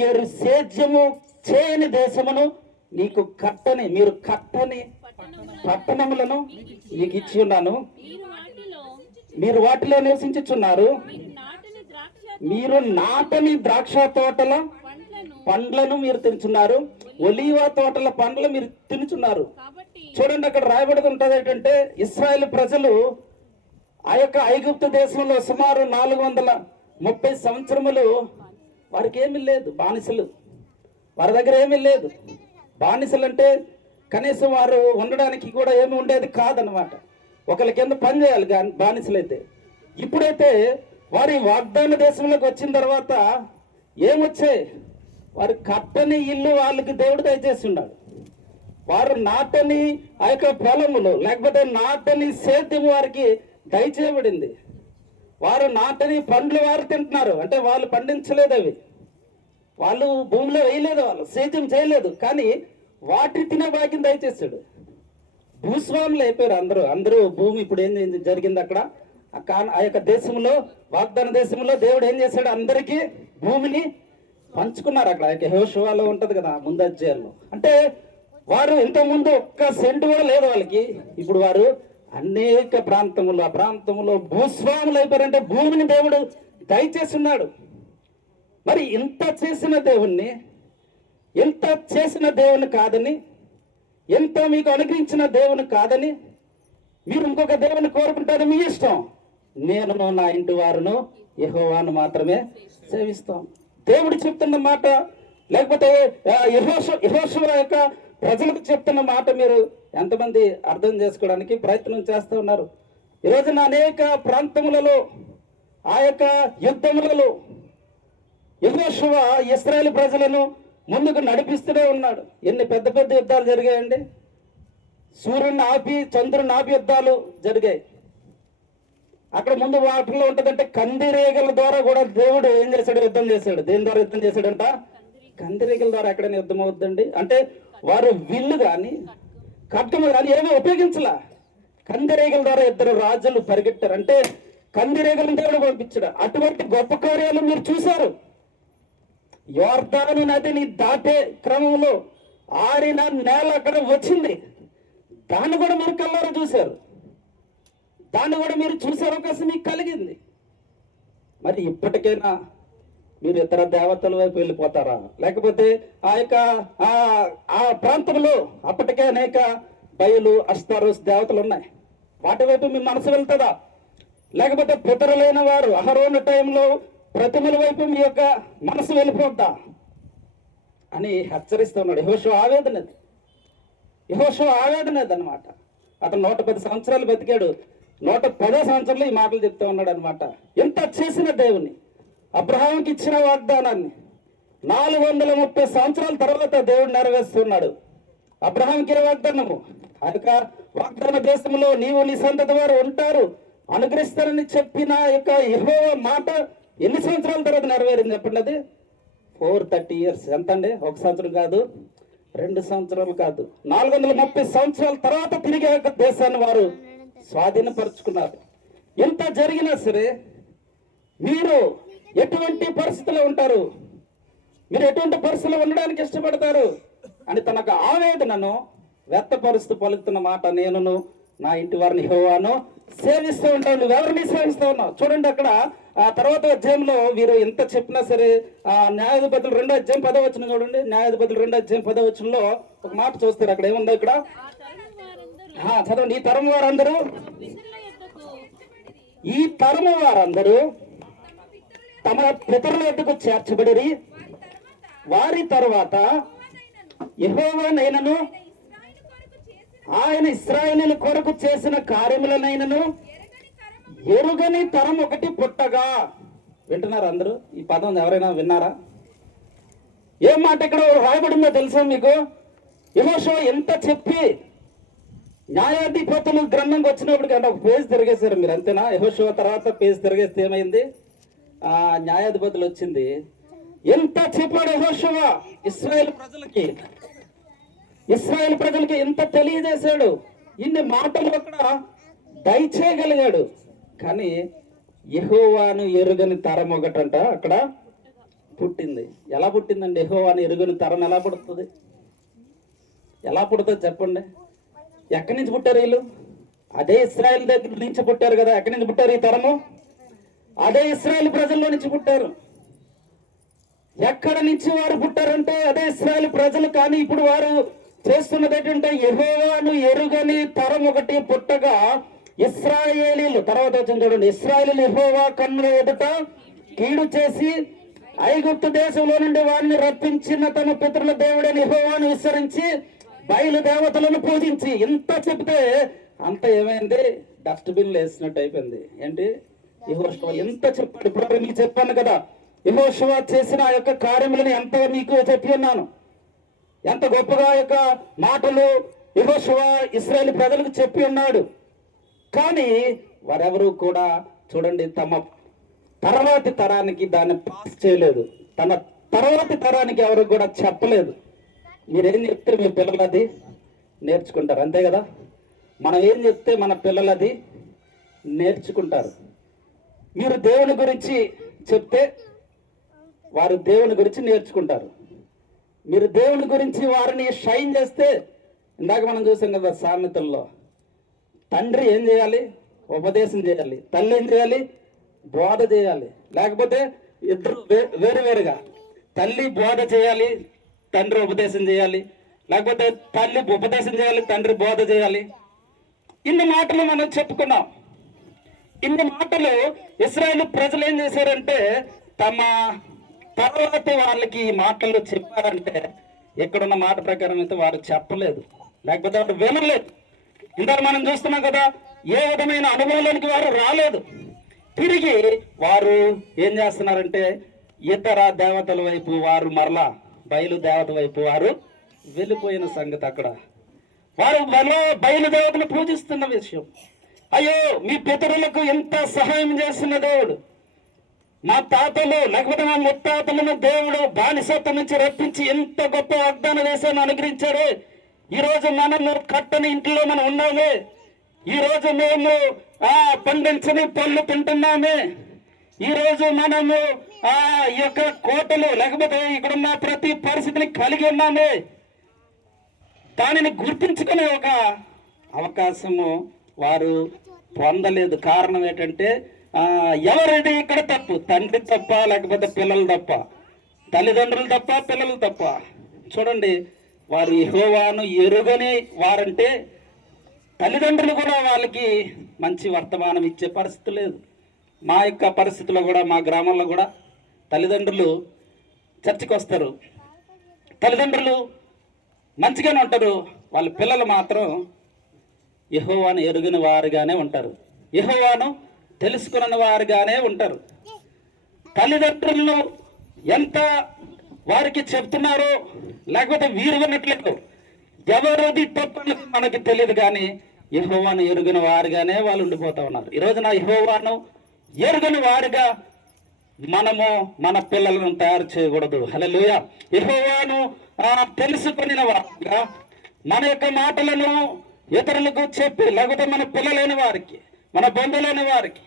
మీరు సేద్యము చేయని దేశమును మీరు కట్టని పట్టణములను మీకు ఇచ్చి ఉన్నాను, మీరు వాటిలో నివసించుచున్నారు, మీరు నాటని ద్రాక్ష తోటల పండ్లను మీరు తినుచున్నారు, ఒలీవ తోటల పండ్లు మీరు తినుచున్నారు. చూడండి అక్కడ రాయబడి ఉంటుంది ఏంటంటే, ఇశ్రాయేలు ప్రజలు ఆ యొక్క ఐగుప్తు దేశంలో సుమారు 430 సంవత్సరములు వారికి ఏమీ లేదు, బానిసలు, వారి దగ్గర ఏమీ లేదు. బానిసలు అంటే కనీసం వారు ఉండడానికి కూడా ఏమి ఉండేది కాదనమాట. ఒకరి కింద పని చేయాలి కానీ బానిసలైతే. ఇప్పుడైతే వారి వాగ్దాన దేశంలోకి వచ్చిన తర్వాత ఏమొచ్చాయి, వారు కట్టని ఇల్లు వాళ్ళకి దేవుడు దయచేసి ఉన్నాడు. వారు నాటని ఆ యొక్క పొలములు లేకపోతే నాటని సేద్యం వారికి దయచేయబడింది. వారు నాటని పండ్లు వారు తింటున్నారు, అంటే వాళ్ళు పండించలేదు, అవి వాళ్ళు భూమిలో వేయలేదు, వాళ్ళు సేద్యం చేయలేదు, కానీ వాటి తినే భాగ్యం దయచేసాడు. భూస్వాములు అయిపోయారు అందరూ భూమి. ఇప్పుడు ఏం జరిగింది అక్కడ ఆ యొక్క దేశంలో, వాగ్దాన దేశంలో దేవుడు ఏం చేశాడు, అందరికీ భూమిని పంచుకున్నారు. అక్కడ ఆ యొక్క యెహోషువలో ఉంటది కదా ముందు అధ్యాయంలో. అంటే వారు ఇంతకుముందు ఒక్క సెంటు కూడా లేదు వాళ్ళకి, ఇప్పుడు వారు అనేక ప్రాంతములు, ఆ ప్రాంతంలో భూస్వాములు అయిపోయారంటే భూమిని దేవుడు దయచేసి ఉన్నాడు. మరి ఇంత చేసిన దేవుణ్ణి కాదని, ఎంత మీకు అనుగ్రహించిన దేవుని కాదని మీరు ఇంకొక దేవుని కోరుకుంటారు, మీ ఇష్టం. నేను నా ఇంటి వారును యెహోవాను మాత్రమే సేవిస్తాం. దేవుడు చెప్తున్న మాట, లేకపోతే యెహోషువ యొక్క ప్రజలకు చెప్తున్న మాట మీరు ఎంతమంది అర్థం చేసుకోవడానికి ప్రయత్నం చేస్తూ ఉన్నారు? ఈరోజున అనేక ప్రాంతములలో ఆ యొక్క యుద్ధములలో యెహోషువ ఇశ్రాయేలు ప్రజలను ముందుకు నడిపిస్తూనే ఉన్నాడు. ఎన్ని పెద్ద పెద్ద యుద్ధాలు జరిగాయండి. సూర్యుని ఆపి చంద్రుని ఆపి యుద్ధాలు జరిగాయి. అక్కడ ముందు వాటిలో ఉంటుందంటే కందిరేగల ద్వారా కూడా దేవుడు ఏం చేశాడు, యుద్ధం చేశాడు. దేని ద్వారా యుద్ధం చేశాడంట? కందిరేగల ద్వారా ఎక్కడైనా యుద్ధం అవుతుందండి? అంటే వారు విల్లు కానీ ఖడ్గము కానీ ఏమీ ఉపయోగించలా. కందిరేగల ద్వారా ఇద్దరు రాజులు పరిగెట్టారు. అంటే కందిరేగలను దేవుడు పంపించాడు. అటువంటి గొప్ప కార్యాలు మీరు చూశారు. యోర్దాను నదిని దాటే క్రమంలో ఆరిన నేల అక్కడ వచ్చింది. దాన్ని కూడా మీరు కళ్ళారా చూశారు. దాన్ని కూడా మీరు చూసే అవకాశం మీకు కలిగింది. మరి ఇప్పటికైనా మీరు ఇతర దేవతల వైపు వెళ్ళిపోతారా? లేకపోతే ఆ యొక్క ఆ ప్రాంతంలో అప్పటికే అనేక బయలు, అస్తారోస్ దేవతలు ఉన్నాయి, వాటి వైపు మీ మనసు వెళ్తుందా? లేకపోతే పితరులైన వారు అహరోను టైంలో ప్రతిమల వైపు మీ యొక్క మనసు వెళ్ళిపోద్దా అని హెచ్చరిస్తున్నాడు. యెహోషువ ఆవేదన అనమాట. అతను 110 సంవత్సరాలు బతికాడు. 110వ సంవత్సరంలో ఈ మాటలు చెప్తూ ఉన్నాడు అనమాట. ఎంత చేసిన దేవుని, అబ్రహాంకి ఇచ్చిన వాగ్దానాన్ని 430 సంవత్సరాల తర్వాత దేవుడు నెరవేరుస్తున్నాడు. అబ్రహాంకి వాగ్దానము, ఆ యొక్క వాగ్దాన దేశంలో నీవు నీ సంతతి వారు ఉంటారు, అనుగ్రహిస్తారని చెప్పిన యొక్క యెహోవా మాట ఎన్ని సంవత్సరాల తర్వాత నెరవేరింది చెప్పండి? అది 430 years. ఎంత అండి? 1 సంవత్సరం కాదు, 2 సంవత్సరాలు కాదు, 430 సంవత్సరాల తర్వాత తిరిగి యొక్క దేశాన్ని వారు స్వాధీనపరుచుకున్నారు. ఎంత జరిగినా సరే మీరు ఎటువంటి పరిస్థితిలో ఉంటారు, మీరు ఎటువంటి పరిస్థితిలో ఉండడానికి ఇష్టపడతారు అని తనకు ఆవేదనను వ్యక్తపరుస్తూ పలుకుతున్న మాట, నేనును నా ఇంటి వారిని యెహోవాను సేవిస్తూ ఉంటాను. నువ్వు ఎవరిని సేవిస్తూ ఉన్నావు? చూడండి అక్కడ ఆ తర్వాత అధ్యాయంలో వీరు ఎంత చెప్పినా సరే, ఆ న్యాయాధిపతులు 2వ అధ్యాయం 10వ వచనం చూడండి. న్యాయాధిపతులు 2వ అధ్యాయం 10వ వచనంలో ఒక మాట చూస్తారు. అక్కడ ఏముందో ఇక్కడ చదవండి. ఈ తరం వారందరూ తమ పితరుల యొద్దకు చేర్చబడిరి. వారి తర్వాత యెహోవానైనను ఆయన ఇశ్రాయేలీయుల కొరకు చేసిన కార్యములనైనను ఎరుగని తరం ఒకటి పుట్టగా. వింటున్నారా అందరూ? ఈ పదం ఎవరైనా విన్నారా? ఏం మాట ఇక్కడ రాయబడిందో తెలుసా మీకు? యెహోషువ ఎంత చెప్పి న్యాయాధిపతులు గ్రంథంకి వచ్చినప్పటికీ అంటే ఒక పేజ్ తిరిగేశారు మీరు, అంతేనా? యెహోషువ తర్వాత పేజ్ తిరిగేస్తే ఏమైంది? ఆ న్యాయాధిపతులు వచ్చింది. ఎంత చెప్పాడు యెహోషువ ఇశ్రాయేల్ ప్రజలకి ఎంత తెలియజేశాడు, ఇన్ని మాటలు అక్కడ దయచేయగలిగాడు. కానీ యెహోవాను ఎరుగని తరం ఒకటంట అక్కడ పుట్టింది. ఎలా పుట్టిందండి? యెహోవాను ఎరుగని తరం ఎలా పుడుతుంది? ఎలా పుడుతుంది చెప్పండి? ఎక్కడి నుంచి పుట్టారు వీళ్ళు? అదే ఇశ్రాయేల్ దగ్గర నుంచి పుట్టారు కదా. ఎక్కడి నుంచి పుట్టారు ఈ తరము? అదే ఇశ్రాయేల్ ప్రజల్లో నుంచి పుట్టారు. ఎక్కడ నుంచి వారు పుట్టారంటే అదే ఇశ్రాయేల్ ప్రజలు. కానీ ఇప్పుడు వారు చేస్తున్నది ఏంటంటే యెహోవాను ఎరుగని తరం ఒకటి పుట్టగా ఇశ్రాయేలీలు, తర్వాత వచ్చింది చూడండి, ఇశ్రాయేలీలు యెహోవా కన్నుల ఎదుట కీడు చేసి ఐగుప్తు దేశంలో నుండి వారిని రప్పించిన తమ పితరుల దేవుడైన యెహోవాను విసరించి బయలు దేవతలను పూజించి. ఇంత చెప్తే అంత ఏమైంది? డస్ట్బిన్లు వేసినట్టు అయిపోయింది. ఏంటి? యెహోషువ ఎంత చెప్పాడు. ఇప్పుడు మీకు చెప్పాను కదా, యెహోషువ చేసిన ఆ యొక్క కార్యములను ఎంత మీకు చెప్పి ఉన్నాను. ఎంత గొప్పగా యొక్క మాటలు యెహోషువ ఇశ్రాయేలు ప్రజలకు చెప్పి ఉన్నాడు. కానీ వారెవరు కూడా చూడండి తమ తర్వాతి తరానికి దాన్ని పాస్ చేయలేదు. తన తర్వాతి తరానికి ఎవరు కూడా చెప్పలేదు. మీరేం చెప్తే మీ పిల్లలు అది నేర్చుకుంటారు, అంతే కదా? మనం ఏం చెప్తే మన పిల్లలు అది నేర్చుకుంటారు. మీరు దేవుని గురించి చెప్తే వారు దేవుని గురించి నేర్చుకుంటారు. మీరు దేవుని గురించి వారిని షైన్ చేస్తే, ఇందాక మనం చూసాం కదా సామెతల్లో, తండ్రి ఏం చేయాలి? ఉపదేశం చేయాలి. తల్లి ఏం చేయాలి? బోధ చేయాలి. లేకపోతే ఇద్దరు వేరువేరుగా, తల్లి బోధ చేయాలి, తండ్రి ఉపదేశం చేయాలి. లేకపోతే తల్లి ఉపదేశం చేయాలి, తండ్రి బోధ చేయాలి. ఇన్ని మాటలు మనం చెప్పుకున్నాం. ఇన్ని మాటలు ఇశ్రాయేలు ప్రజలు ఏం చేశారంటే తమ తర్వాత వాళ్ళకి ఈ మాటలు చెప్పారంటే ఎక్కడున్న మాట ప్రకారం అయితే వారు చెప్పలేదు, లేకపోతే వారు వినలేదు. ఇందాక మనం చూస్తున్నాం కదా, ఏ విధమైన అనుభవంలోనికి వారు రాలేదు. తిరిగి వారు ఏం చేస్తున్నారంటే ఇతర దేవతల వైపు వారు మరలా బయలు దేవత వైపు వారు వెళ్ళిపోయిన సంగతి. అక్కడ వారు బయలు దేవతను పూజిస్తున్న విషయం. అయ్యో, మీ పితరులకు ఎంత సహాయం చేస్తున్న దేవుడు, మా తాతలు లేకపోతే మా ముత్తాతలను దేవుడు బానిసత్వం నుంచి రప్పించి ఎంత గొప్ప వాగ్దాన దేశాన్ని అనుగ్రహించారు. ఈరోజు మనము కట్టని ఇంట్లో మనం ఉన్నామే. ఈరోజు మేము పండించని పళ్ళు తింటున్నామే. ఈరోజు మనము ఈ యొక్క కోటలు లేకపోతే ఇక్కడున్న ప్రతి పరిస్థితిని కలిగి ఉన్నామే. దానిని గుర్తించుకునే ఒక అవకాశము వారు పొందలేదు. కారణం ఏంటంటే ఎవరిది ఇక్కడ తప్పు? తండ్రి తప్ప, లేకపోతే పిల్లలు తప్ప? తల్లిదండ్రులు తప్ప, పిల్లలు తప్ప? చూడండి, వారు యెహోవాను ఎరుగని వారంటే తల్లిదండ్రులు కూడా వాళ్ళకి మంచి వర్తమానం ఇచ్చే పరిస్థితి లేదు. మా యొక్క పరిస్థితిలో కూడా, మా గ్రామంలో కూడా తల్లిదండ్రులు చర్చికి వస్తారు, తల్లిదండ్రులు మంచిగానే ఉంటారు, వాళ్ళ పిల్లలు మాత్రం యెహోవాను ఎరుగని వారుగానే ఉంటారు, యెహోవాను తెలుసుకున్న వారుగానే ఉంటారు. తల్లిదండ్రులను ఎంత వారికి చెప్తున్నారో లేకపోతే వీరు విన్నట్లేదు, ఎవరిది తప్పని మనకి తెలియదు. కానీ యెహోవాను ఎరుగని వారుగానే వాళ్ళు ఉండిపోతా ఉన్నారు. ఈరోజు నా యెహోవాను ఎరుగని వారుగా మనము మన పిల్లలను తయారు చేయకూడదు. హల్లెలూయా. యెహోవాను తెలుసుకుని వారుగా మన యొక్క మాటలను ఇతరులకు చెప్పి, లేకపోతే మన పిల్లలైన వారికి, మన బంధువులైన వారికి,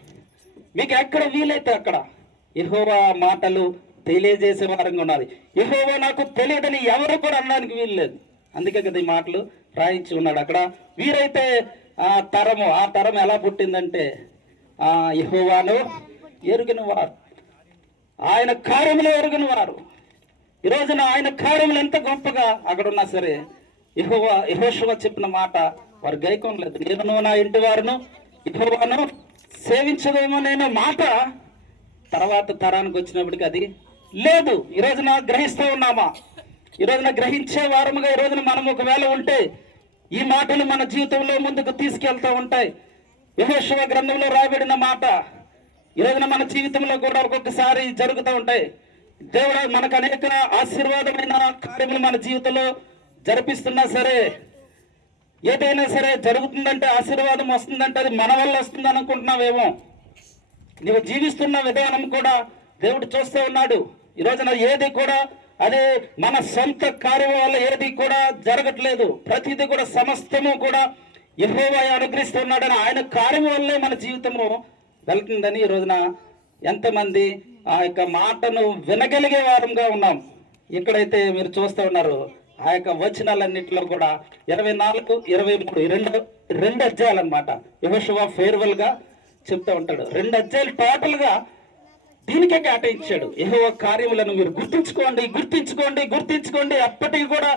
మీకు ఎక్కడ వీలైతే అక్కడ యెహోవా మాటలు తెలియజేసే వారంగా ఉన్నది. యెహోవా నాకు తెలియదని ఎవరు కూడా అనడానికి వీలు లేదు. అందుకే కదా ఈ మాటలు రాయించి ఉన్నాడు అక్కడ. వీరైతే ఆ తరం ఎలా పుట్టిందంటే యెహోవాను ఎరుగిన వారు, ఆయన కార్యములు ఎరుగిన వారు. ఈ రోజున ఆయన కార్యములు ఎంత గొప్పగా అక్కడ ఉన్నా సరే యెహోషువ చెప్పిన మాట వారు గైకొనలేదు. నేను నా ఇంటి వారును యెహోవాను సేవించదేమో నేను మాట తర్వాత తరానికి వచ్చినప్పటికీ అది లేదు. ఈ రోజున గ్రహిస్తూ ఉన్నామా? ఈ రోజున గ్రహించే వారముగా ఈ రోజున మనం ఒకవేళ ఉంటే ఈ మాటలు మన జీవితంలో ముందుకు తీసుకెళ్తూ ఉంటాయి. యెహోషువ గ్రంథంలో రాయబడిన మాట ఈ రోజున మన జీవితంలో కూడా ఒక్కొక్కసారి జరుగుతూ ఉంటాయి. దేవుడు మనకు అనేక ఆశీర్వాదమైన కార్యములు మన జీవితంలో జరిపిస్తున్నా సరే, ఏదైనా సరే జరుగుతుందంటే, ఆశీర్వాదం వస్తుందంటే అది మన వల్ల వస్తుంది అనుకుంటున్నావేమో. నీవు జీవిస్తున్న విధానం కూడా దేవుడు చూస్తూ ఉన్నాడు. ఈ రోజున ఏది కూడా అదే మన సొంత కార్యం వల్ల ఏది కూడా జరగట్లేదు. ప్రతిదీ కూడా సమస్తము కూడా యెహోవా అనుగ్రహిస్తున్నాడని ఆయన కార్యం వల్లే మన జీవితము వెళ్తుందని ఈ రోజున ఎంతమంది ఆ యొక్క మాటను వినగలిగే వారంగా ఉన్నాం. ఇక్కడైతే మీరు చూస్తూ ఉన్నారు ఆ యొక్క వచనాలన్నింటిలో కూడా 24, 23 రెండు అధ్యాయాలు అనమాట. యెహోషువ ఫేర్వెల్ గా చెప్తూ ఉంటాడు. 2 అధ్యాయాలు టోటల్ గా దీనికే కేటాయించాడు. యెహోవా కార్యములను మీరు గుర్తించుకోండి. అప్పటికి కూడా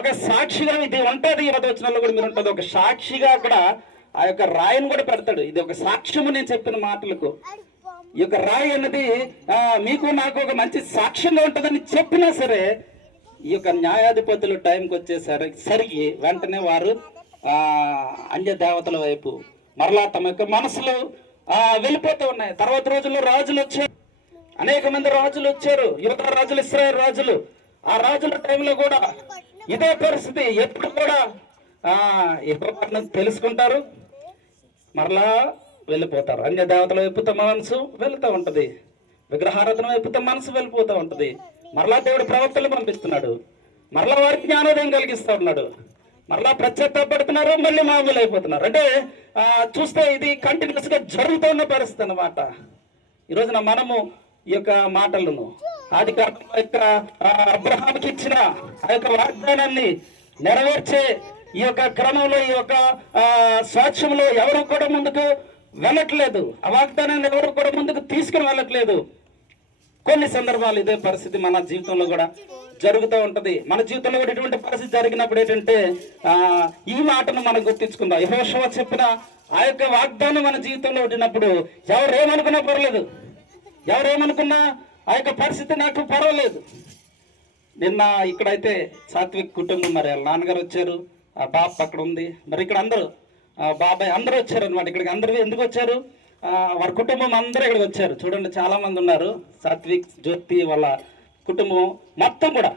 ఒక సాక్షిగా ఇది ఉంటుంది. 20వ వచనంలో కూడా మీరు ఉంటుంది. ఒక సాక్షిగా అక్కడ ఆ యొక్క రాయిని కూడా పెడతాడు. ఇది ఒక సాక్ష్యము నేను చెప్పిన మాటలకు. ఈ యొక్క రాయి అన్నది మీకు నాకు ఒక మంచి సాక్ష్యంగా ఉంటుందని చెప్పినా సరే, ఈ యొక్క న్యాయాధిపతులు టైంకి వచ్చేసరికి వెంటనే వారు అన్య దేవతల వైపు మరలా తమ యొక్క మనసులో వెళ్ళిపోతూ ఉన్నాయి. తర్వాత రోజుల్లో రాజులు వచ్చారు, అనేక మంది రాజులు వచ్చారు, యూదా రాజులు, ఇశ్రాయేలు రాజులు. ఆ రాజుల టైంలో కూడా ఇదే పరిస్థితి. ఎప్పుడు కూడా యెహోవాను తెలుసుకుంటారు, మరలా వెళ్ళిపోతారు. అన్య దేవతల వైపు తమ మనసు వెళుతూ ఉంటది, విగ్రహారాధన వైపు తమ మనసు వెళ్ళిపోతూ ఉంటది. మరలా దేవుడు ప్రవక్తలు పంపిస్తున్నాడు, మరలా వారికి జ్ఞానోదయం కలిగిస్తూ ఉన్నాడు, మరలా ప్రత్యేకపడుతున్నారు, మళ్ళీ మామూలు అయిపోతున్నారు. అంటే చూస్తే ఇది కంటిన్యూస్ గా జరుగుతున్న పరిస్థితి అన్నమాట. ఈ రోజున మనము ఈ యొక్క మాటలను ఆది కాలంలో యొక్క అబ్రహాముకి ఇచ్చిన ఆ యొక్క వాగ్దానాన్ని నెరవేర్చే ఈ యొక్క క్రమంలో, ఈ యొక్క సాక్ష్యంలో ఎవరు కూడా ముందుకు వెళ్ళట్లేదు. ఆ వాగ్దానాన్ని ఎవరు కూడా ముందుకు తీసుకుని వెళ్ళట్లేదు. కొన్ని సందర్భాలు ఇదే పరిస్థితి మన జీవితంలో కూడా జరుగుతూ ఉంటది. మన జీవితంలో కూడా ఇటువంటి పరిస్థితి జరిగినప్పుడు ఏంటంటే ఈ మాటను మనం గుర్తించుకుందాం. యెహోషువ చెప్పిన ఆ యొక్క వాగ్దానం మన జీవితంలో ఉండినప్పుడు ఎవరేమనుకున్నా పర్వాలేదు, ఎవరేమనుకున్నా ఆ యొక్క పరిస్థితి నాకు పర్వాలేదు. నిన్న ఇక్కడైతే సాత్విక్ కుటుంబం, మరి వాళ్ళ నాన్నగారు వచ్చారు, ఆ బాబు అక్కడ ఉంది, మరి ఇక్కడ అందరూ బాబాయ్ అందరూ వచ్చారు అనమాట. ఇక్కడికి అందరూ ఎందుకు వచ్చారు? వారి కుటుంబం అందరూ ఇక్కడికి వచ్చారు. చూడండి, చాలా మంది ఉన్నారు. సాత్విక్, జ్యోతి వాళ్ళ కుటుంబం మొత్తం కూడా.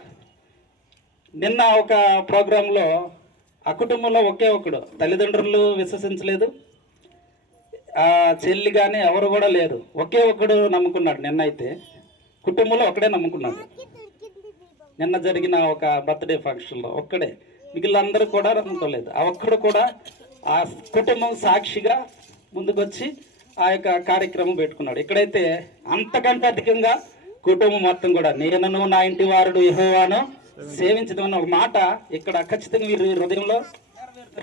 నిన్న ఒక ప్రోగ్రాంలో ఆ కుటుంబంలో ఒకే ఒకడు, తల్లిదండ్రులు విశ్వసించలేదు, చెల్లి కానీ ఎవరు కూడా లేరు, ఒకే ఒకడు నమ్ముకున్నాడు. నిన్న అయితే కుటుంబంలో ఒకడే నమ్ముకున్నాడు. నిన్న జరిగిన ఒక బర్త్డే ఫంక్షన్లో ఒక్కడే, మిగిలినందరూ కూడా నమ్ముకోలేదు. ఆ ఒక్కడు కూడా ఆ కుటుంబం సాక్షిగా ముందుకొచ్చి ఆ యొక్క కార్యక్రమం పెట్టుకున్నాడు. ఇక్కడైతే అంతకంటే అధికంగా కుటుంబం మొత్తం కూడా నేనను నా ఇంటి వారుడు యెహోవాను సేవించడం అన్న ఒక మాట ఇక్కడ ఖచ్చితంగా వీరు హృదయంలో,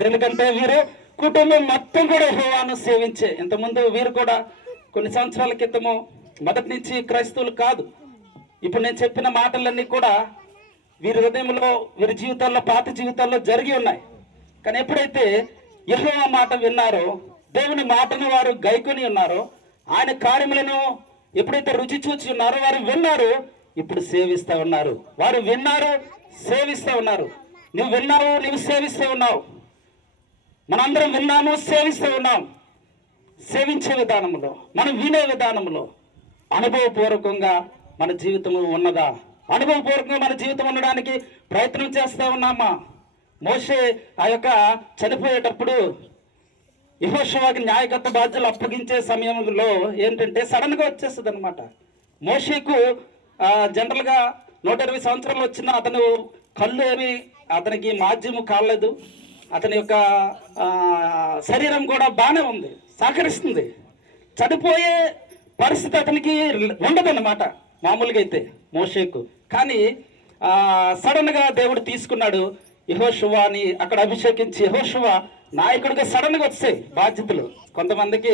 ఎందుకంటే వీరు కుటుంబం మొత్తం కూడా యెహోవాను సేవించే. ఇంతకుముందు వీరు కూడా కొన్ని సంవత్సరాల క్రితము మొదటి నుంచి క్రైస్తవులు కాదు. ఇప్పుడు నేను చెప్పిన మాటలన్నీ కూడా వీరి హృదయంలో, వీరి జీవితాల్లో, పాత జీవితాల్లో జరిగి ఉన్నాయి. కానీ ఎప్పుడైతే యెహోవా మాట విన్నారో, దేవుని మాటను వారు గైకొని ఉన్నారో, ఆయన కార్యములను ఎప్పుడైతే రుచి చూచి ఉన్నారో వారు విన్నారు, ఇప్పుడు సేవిస్తూ ఉన్నారు. వారు విన్నారు, సేవిస్తూ ఉన్నారు. నువ్వు విన్నావు, నువ్వు సేవిస్తూ ఉన్నావు. మనందరం విన్నాము, సేవిస్తూ ఉన్నాం. సేవించే విధానంలో, మనం వినే విధానంలో అనుభవపూర్వకంగా మన జీవితము ఉన్నదా? అనుభవపూర్వకంగా మన జీవితం ఉండడానికి ప్రయత్నం చేస్తూ ఉన్నామా? మోషే ఆ యొక్క చనిపోయేటప్పుడు యెహోషువకి నాయకత్వ బాధ్యతలు అప్పగించే సమయంలో ఏంటంటే సడన్ గా వచ్చేస్తుంది అనమాట. మోషేకు జనరల్ గా 120 సంవత్సరాలు వచ్చిన అతను కళ్ళు ఏమి అతనికి మాధ్యము కాలేదు, అతని యొక్క శరీరం కూడా బాగానే ఉంది, సహకరిస్తుంది. చనిపోయే పరిస్థితి అతనికి ఉండదన్నమాట మామూలుగా అయితే మోషేకు. కానీ సడన్ గా దేవుడు తీసుకున్నాడు యెహోషువని అక్కడ అభిషేకించి. యెహోషువ నాయకుడిగా సడన్ గా వచ్చాయి బాధ్యతలు. కొంతమందికి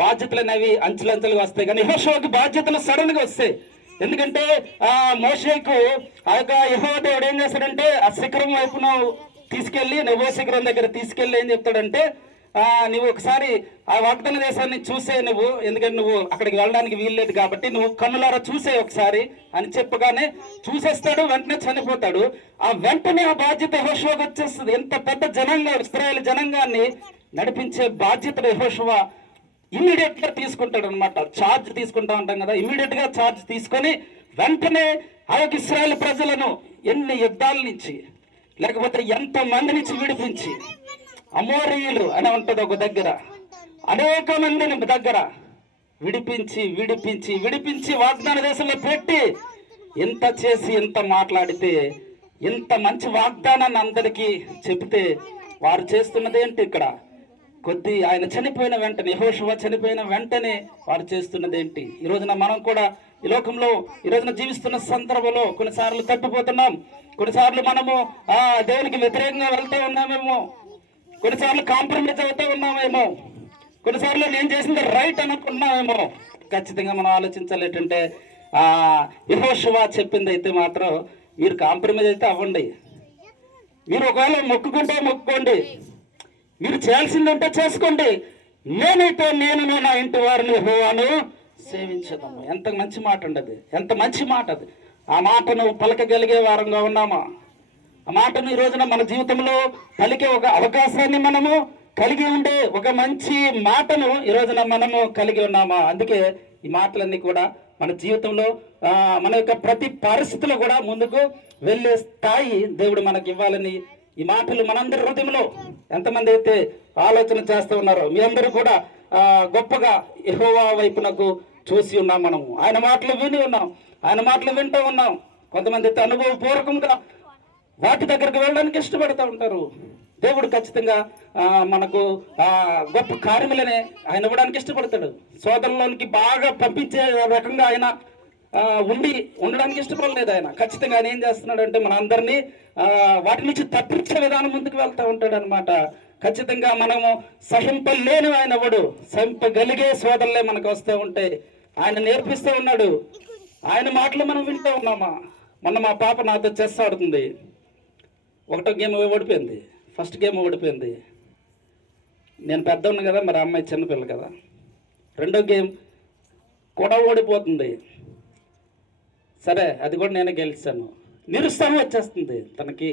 బాధ్యతలు అనేవి అంచెలంచెలుగా వస్తాయి, కానీ యెహోషువకి బాధ్యతలు సడన్గా వస్తాయి. ఎందుకంటే మోషేకు ఆ యొక్క యెహోవా దేవుడు ఏం చేస్తాడంటే ఆ శిఖరం వైపున తీసుకెళ్ళి, నెబో శిఖరం దగ్గర తీసుకెళ్ళి ఏం చెప్తాడంటే నువ్వు ఒకసారి ఆ వాగ్దాన దేశాన్ని చూసే నువ్వు, ఎందుకంటే నువ్వు అక్కడికి వెళ్ళడానికి వీల్లేదు కాబట్టి నువ్వు కన్నులారా చూసే ఒకసారి అని చెప్పగానే చూసేస్తాడు, వెంటనే చనిపోతాడు. ఆ వెంటనే ఆ బాధ్యత యెహోషువకు వచ్చేస్తుంది. ఎంత పెద్ద జనంగా, ఇశ్రాయేలు జనాంగాన్ని నడిపించే బాధ్యత యెహోషువ ఇమ్మీడియట్ గా తీసుకుంటాడు అనమాట. ఛార్జ్ తీసుకుంటా ఉంటాం కదా, ఇమ్మీడియట్ గా ఛార్జ్ తీసుకొని వెంటనే ఆ యొక్క ఇశ్రాయేలు ప్రజలను ఎన్ని యుద్ధాల నుంచి, లేకపోతే ఎంత మంది నుంచి విడిపించి, అమోరీయులు అని ఉంటది ఒక దగ్గర, అనేక మందిని దగ్గర విడిపించి విడిపించి విడిపించి వాగ్దాన దేశంలో పెట్టి, ఎంత చేసి ఎంత మాట్లాడితే, ఇంత మంచి వాగ్దానాన్ని అందరికీ చెబితే వారు చేస్తున్నది ఏంటి? ఇక్కడ కొద్ది ఆయన చనిపోయిన వెంటనే, యెహోషువ చనిపోయిన వెంటనే వారు చేస్తున్నది ఏంటి? ఈ రోజున మనం కూడా ఈ లోకంలో ఈ రోజున జీవిస్తున్న సందర్భంలో కొన్నిసార్లు తప్పిపోతున్నాం, కొన్నిసార్లు మనము దేవునికి వ్యతిరేకంగా వెళ్తూ ఉన్నామేమో, కొన్నిసార్లు కాంప్రమైజ్ అవుతూ ఉన్నామేమో, కొన్నిసార్లు నేను చేసింది రైట్ అనుకున్నామేమో. ఖచ్చితంగా మనం ఆలోచించాలి ఏంటంటే యెహోషువ చెప్పింది అయితే మాత్రం మీరు కాంప్రమైజ్ అయితే అవ్వండి. మీరు ఒకవేళ మొక్కుకుంటే మొక్కుకోండి, మీరు చేయాల్సిందంటే చేసుకోండి, నేనైతే నేను నా ఇంటి వారిని యెహోవాను సేవించదము. ఎంత మంచి మాట ఉండదు, ఎంత మంచి మాట అది. ఆ మాటను పలకగలిగే వారంగా ఉన్నామా? ఆ మాటను ఈ రోజున మన జీవితంలో పలికే ఒక అవకాశాన్ని మనము కలిగి ఉండే ఒక మంచి మాటను ఈ రోజున మనము కలిగి ఉన్నామా? అందుకే ఈ మాటలన్నీ కూడా మన జీవితంలో మన యొక్క ప్రతి పరిస్థితుల్లో కూడా ముందుకు వెళ్ళే స్థాయి దేవుడు మనకి ఇవ్వాలని ఈ మాటలు మనందరి హృదయంలో ఎంతమంది అయితే ఆలోచన చేస్తూ ఉన్నారో, మీ అందరూ కూడా గొప్పగా యెహోవా వైపునకు చూసి ఉన్నాం. మనము ఆయన మాటలు విని ఉన్నాం, ఆయన మాటలు వింటూ ఉన్నాం. కొంతమంది అయితే అనుభవపూర్వకంగా వాటి దగ్గరకు వెళ్ళడానికి ఇష్టపడుతూ ఉంటారు. దేవుడు ఖచ్చితంగా మనకు గొప్ప కార్యములనే ఆయన ఇవ్వడానికి ఇష్టపడతాడు. సోదరులోనికి బాగా పంపించే రకంగా ఆయన ఉండడానికి ఇష్టపడలేదు. ఆయన ఖచ్చితంగా ఆయన ఏం చేస్తున్నాడు అంటే మన అందరినీ వాటి నుంచి తప్పించే విధానం ముందుకు వెళ్తూ ఉంటాడు అనమాట. ఖచ్చితంగా మనము సహింపలేని ఆయన ఎవడు, సహింపగలిగే సోదరులే మనకు వస్తూ ఉంటే ఆయన నేర్పిస్తూ ఉన్నాడు. ఆయన మాటలు మనం వింటూ ఉన్నామా? మొన్న మా పాప నాతో చెస్ ఆడుతుంది. ఒకటో గేమ్ ఓడిపోయింది, ఫస్ట్ గేమ్ ఓడిపోయింది. నేను పెద్ద ఉన్నా కదా, మరి అమ్మాయి చిన్నపిల్ల కదా. రెండో గేమ్ కూడా ఓడిపోతుంది. సరే అది కూడా నేనే గెలిచాను. నిరుత్సాహం వచ్చేస్తుంది తనకి,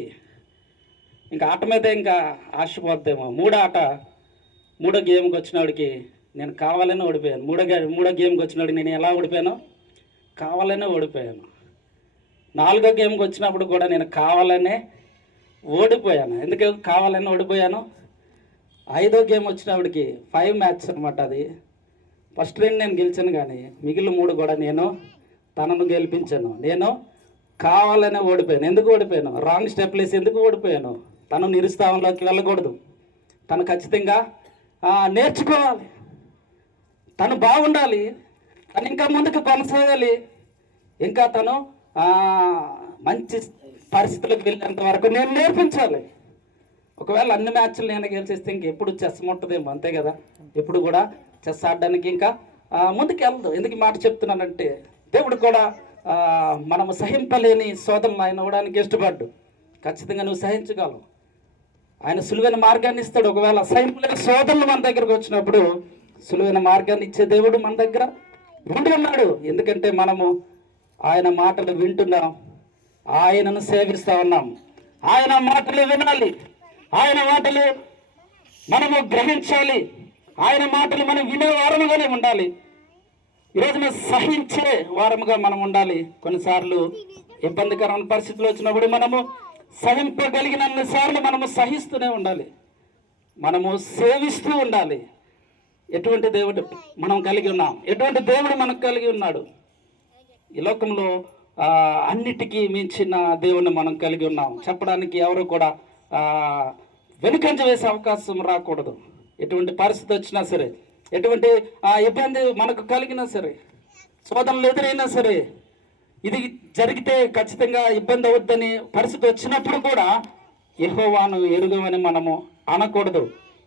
ఇంకా ఆట మీద ఇంకా ఆశపోద్దేమో. మూడో గేమ్కి వచ్చినవాడికి నేను కావాలని ఓడిపోయాను. మూడో గేమ్కి వచ్చినవాడికి నేను ఎలా ఓడిపోయాను? కావాలనే ఓడిపోయాను. నాలుగో గేమ్కి వచ్చినప్పుడు కూడా నేను కావాలనే ఓడిపోయాను. ఎందుకు కావాలని ఓడిపోయాను? ఐదో గేమ్ వచ్చినప్పటికి 5 మ్యాచ్ అనమాట. అది ఫస్ట్ 2 నేను గెలిచాను, కానీ మిగిలిన 3 కూడా నేను తనను గెలిపించాను. నేను కావాలనే ఓడిపోయాను. ఎందుకు ఓడిపోయాను? రాంగ్ స్టెప్ వేసి ఎందుకు ఓడిపోయాను? తను నిరుత్సాహంలోకి వెళ్ళకూడదు. తను ఖచ్చితంగా నేర్చుకోవాలి, తను బాగుండాలి, తను ఇంకా ముందుకు కొనసాగాలి, ఇంకా తను మంచి పరిస్థితులకు వెళ్ళేంత వరకు నేను నేర్పించాలి. ఒకవేళ అన్ని మ్యాచ్లు నేను గెలిచేస్తే ఇంకెప్పుడు చెస్ ముట్టదేమో, అంతే కదా. ఎప్పుడు కూడా చెస్ ఆడడానికి ఇంకా ముందుకు వెళ్ళదు. ఎందుకు ఈ మాట చెప్తున్నానంటే దేవుడు కూడా మనము సహింపలేని సోదరులను ఆయన ఇవ్వడానికి ఇష్టపడ్డు. ఖచ్చితంగా నువ్వు సహించగలవు. ఆయన సులువైన మార్గాన్ని ఇస్తాడు. ఒకవేళ సహింపలేని సోదరులు మన దగ్గరకు వచ్చినప్పుడు సులువైన మార్గాన్ని ఇచ్చే దేవుడు మన దగ్గర ఉండి ఉన్నాడు. ఎందుకంటే మనము ఆయన మాటలు వింటున్నాం, ఆయనను సేవిస్తూ ఉన్నాం. ఆయన మాటలు వినాలి, ఆయన మాటలు మనము గ్రహించాలి, ఆయన మాటలు మనం వినే వారముగానే ఉండాలి. ఈరోజున సహించే వారముగా మనం ఉండాలి. కొన్నిసార్లు ఇబ్బందికరమైన పరిస్థితులు వచ్చినప్పుడు మనము సహింపగలిగినన్ని సార్లు మనము సహిస్తూనే ఉండాలి, మనము సేవిస్తూ ఉండాలి. ఎటువంటి దేవుడు మనం కలిగి ఉన్నాం, ఎటువంటి దేవుడు మనకు కలిగి ఉన్నాడు. ఈ లోకంలో అన్నిటికీ మించిన దేవుణ్ణి మనం కలిగి ఉన్నాం. చెప్పడానికి ఎవరు కూడా వెనుకంజ వేసే అవకాశం రాకూడదు. ఎటువంటి పరిస్థితి వచ్చినా సరే, ఎటువంటి ఇబ్బంది మనకు కలిగినా సరే, సోదరులు ఎదురైనా సరే, ఇది జరిగితే ఖచ్చితంగా ఇబ్బంది అవుద్దని పరిస్థితి వచ్చినప్పుడు కూడా యెహోవాను ఎరుగమని మనము అనకూడదు.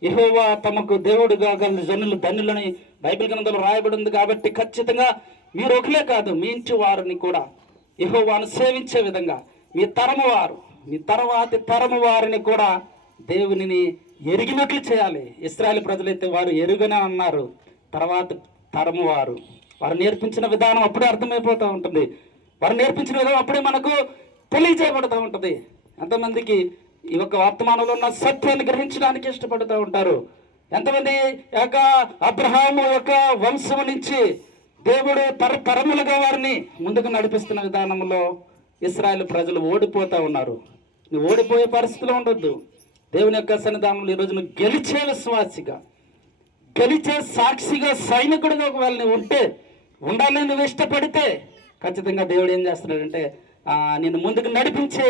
యెహోవా తమకు దేవుడుగా గల జనులు ధన్యులని బైబిల్ గ్రంథంలో రాయబడి ఉంది. కాబట్టి ఖచ్చితంగా మీరు ఒకలే కాదు, మీ ఇంటి వారిని కూడా యెహోవాను సేవించే విధంగా మీ తరము వారు, మీ తర్వాతి తరము వారిని కూడా దేవునిని ఎరిగినట్లు చేయాలి. ఇశ్రాయేలు ప్రజలైతే వారు ఎరుగనే అన్నారు. తర్వాత తరము వారు నేర్పించిన విధానం అప్పుడే అర్థమైపోతూ ఉంటుంది. వారు నేర్పించిన విధానం అప్పుడే మనకు తెలియజేయబడుతూ ఉంటుంది. ఎంతమందికి ఈ యొక్క వర్తమానంలో ఉన్న సత్యాన్ని గ్రహించడానికి ఇష్టపడుతూ ఉంటారు? ఎంతమంది యొక్క అబ్రహాము యొక్క వంశం నుంచి దేవుడు తరములుగా వారిని ముందుకు నడిపిస్తున్న విధానంలో ఇశ్రాయేలు ప్రజలు ఓడిపోతూ ఉన్నారు. నువ్వు ఓడిపోయే పరిస్థితిలో ఉండొద్దు. దేవుని యొక్క సన్నిధానంలో ఈరోజు నువ్వు గెలిచే విశ్వాసిగా, గెలిచే సాక్షిగా, సైనికుడిగా ఒకవేళ నువ్వు ఉండాలని నువ్వు ఇష్టపడితే ఖచ్చితంగా దేవుడు ఏం చేస్తున్నాడంటే నిన్ను ముందుకు నడిపించే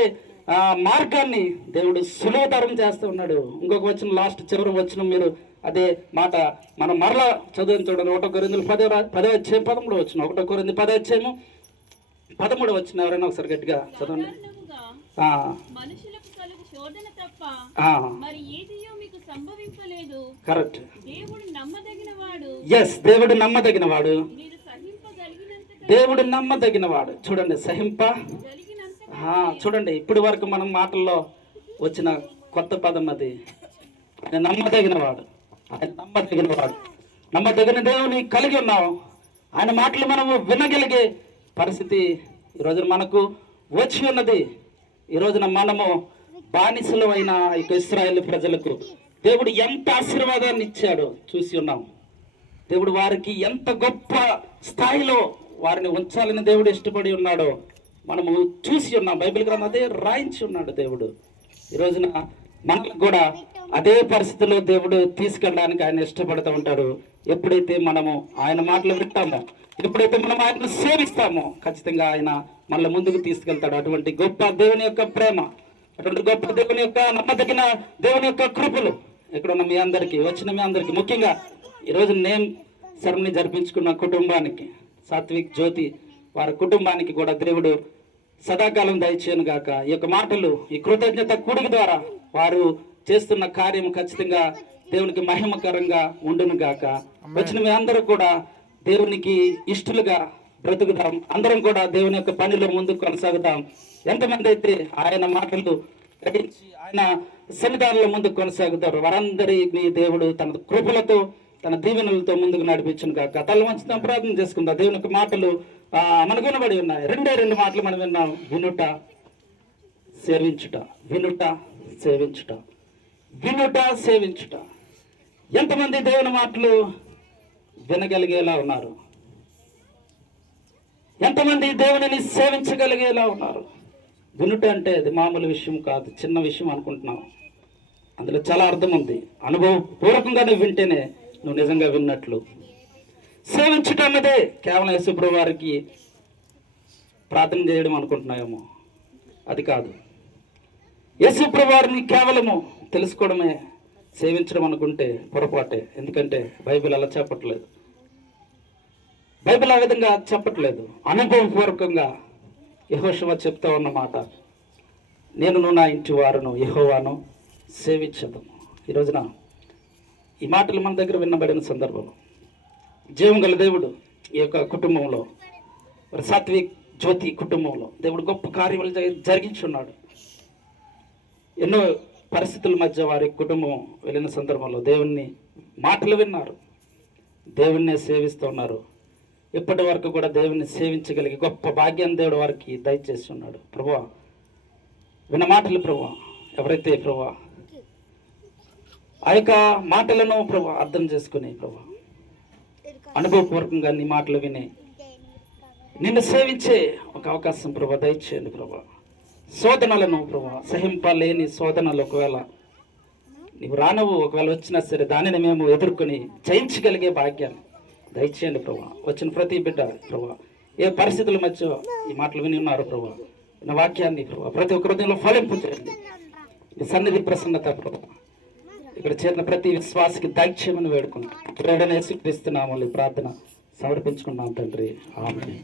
మార్గాన్ని దేవుడు సులభతరం చేస్తూ ఉన్నాడు. ఇంకొక వచనం, లాస్ట్ చివరి వచనం, మీరు అదే మాట మనం మరలా చదువుని చూడండి. 1 కొరింథీయులు 10వ అధ్యాయం 13వ వచనం. 1 కొరింథీ 10వ అధ్యాయము 13వ వచనం. ఎవరైనా ఒకసారి గట్టిగా చదవండి. కరెక్ట్. ఎస్, దేవుడు నమ్మదగినవాడు. దేవుడు నమ్మదగినవాడు. చూడండి, చూడండి, ఇప్పటి వరకు మనం మాటల్లో వచ్చిన కొత్త పదం అది. ఆయన నమ్మదగినవాడు. ఆయన నమ్మదగినవాడు. నమ్మదగిన దేవుని కలిగి ఉన్నాం. ఆయన మాటలు మనము వినగలిగే పరిస్థితి ఈరోజు మనకు వచ్చి ఉన్నది. ఈ రోజున మనము బానిసలు అయిన ఇశ్రాయేలు ప్రజలకు దేవుడు ఎంత ఆశీర్వాదాన్ని ఇచ్చాడో చూసి ఉన్నాం. దేవుడు వారికి ఎంత గొప్ప స్థాయిలో వారిని ఉంచాలని దేవుడు ఇష్టపడి ఉన్నాడో మనము చూసి ఉన్నాం. బైబిల్ గ్రంథం అదే రాయించి ఉన్నాడు దేవుడు. ఈ రోజున మనకు కూడా అదే పరిస్థితిలో దేవుడు తీసుకెళ్ళడానికి ఆయన ఇష్టపడుతూ ఉంటాడు. ఎప్పుడైతే మనము ఆయన మాటలు వింటామో, ఎప్పుడైతే మనం ఆయనను సేవిస్తామో ఖచ్చితంగా ఆయన మనల్ని ముందుకు తీసుకెళ్తాడు. అటువంటి గొప్ప దేవుని యొక్క ప్రేమ, అటువంటి గొప్ప దేవుని యొక్క నమ్మదగిన దేవుని యొక్క కృపలు ఇక్కడ ఉన్న మీ అందరికీ, వచ్చిన మీ అందరికీ, ముఖ్యంగా ఈరోజు నేమ్ సెరమనీ జరిపించుకున్న కుటుంబానికి, సాత్విక్ జ్యోతి వారి కుటుంబానికి కూడా దేవుడు సదాకాలం దయచేయను గాక. ఈ యొక్క మాటలు, ఈ కృతజ్ఞత కూడిక ద్వారా వారు చేస్తున్న కార్యం ఖచ్చితంగా దేవునికి మహిమకరంగా ఉండును గాక. వచ్చిన మీ అందరూ కూడా దేవునికి ఇష్టలుగా బ్రతుకుదాం. అందరం కూడా దేవుని యొక్క పనిలో ముందుకు కొనసాగుదాం. ఎంతమంది అయితే ఆయన మాటలు గ్రహించి ఆయన సన్నిధానంలో ముందుకు కొనసాగుతారు వారందరినీ దేవుడు తన కృపలతో, తన దీవెనలతో ముందుకు నడిపించును కాక. తల వంచుతాం, ప్రార్థన చేసుకుందాం. దేవుని యొక్క మాటలు మనకు వినబడి ఉన్నాయి. రెండు మాటలు మనం విన్నాం. వినుట, సేవించుట. వినుట, సేవించుట. వినుట, సేవించుట. ఎంతమంది దేవుని మాటలు వినగలిగేలా ఉన్నారు? ఎంతమంది దేవునిని సేవించగలిగేలా ఉన్నారు? వినుట అంటే అది మామూలు విషయం కాదు, చిన్న విషయం అనుకుంటున్నాం. అందులో చాలా అర్థం ఉంది. అనుభవపూర్వకంగా నువ్వు వింటేనే నువ్వు నిజంగా విన్నట్లు. సేవించటం అన్నదే కేవలం యేసుప్రభువు వారికి ప్రార్థన చేయడం అనుకుంటున్నాయేమో, అది కాదు. యేసుప్రభువు వారిని కేవలము తెలుసుకోవడమే సేవించడం అనుకుంటే పొరపాటే. ఎందుకంటే బైబిల్ అలా చెప్పట్లేదు. బైబిల్ ఆ విధంగా చెప్పట్లేదు. అనుభవపూర్వకంగా యెహోషువ చెప్తా ఉన్నమాట, నేను నా ఇంటి వారును యెహోవాను సేవించదము. ఈ రోజున ఈ మాటలు మన దగ్గర వినబడిన సందర్భంలో జీవం గల దేవుడు ఈ యొక్క కుటుంబంలో, సాత్విక్ జ్యోతి కుటుంబంలో దేవుడు గొప్ప కార్యములు జరిగించున్నాడు. ఎన్నో పరిస్థితుల మధ్య వారి కుటుంబం వెళ్ళిన సందర్భంలో దేవుణ్ణి మాటలు విన్నారు, దేవుణ్ణి సేవిస్తూ ఉన్నారు. ఇప్పటి వరకు కూడా దేవుణ్ణి సేవించగలిగే గొప్ప భాగ్యాన్ని దేవుడు వారికి దయచేసి ఉన్నాడు. ప్రభువా, విన్న మాటలు ప్రభువా, ఎవరైతే ప్రభువా ఆ యొక్క మాటలను ప్రభువా అర్థం చేసుకుని ప్రభువా అనుభవపూర్వకంగా నీ మాటలు విని నిన్ను సేవించే ఒక అవకాశం ప్రభువా దయచేయండి. ప్రభువా, శోధనలను ప్రభువా, సహింపలేని శోధనలు ఒకవేళ నీవు రానవు, ఒకవేళ వచ్చినా సరే దానిని మేము ఎదుర్కొని జయించగలిగే భాగ్యాన్ని దయచేయండి ప్రభువా. వచ్చిన ప్రతి బిడ్డ ప్రభువా ఏ పరిస్థితుల మధ్య ఈ మాటలు విని ఉన్నారు ప్రభువా, నా వాక్యాన్ని ప్రభువా ప్రతి ఒక్క హృదయంలో ఫలింపు చేయండి. ఈ సన్నిధి ప్రసన్నత ప్రభువా ఇక్కడ చేరిన ప్రతి విశ్వాసకి దైత్యమని వేడుకుంటాం. యేసుక్రీస్తు నామములో ప్రార్థన సమర్పించుకున్నాం తండ్రి. ఆమేన్.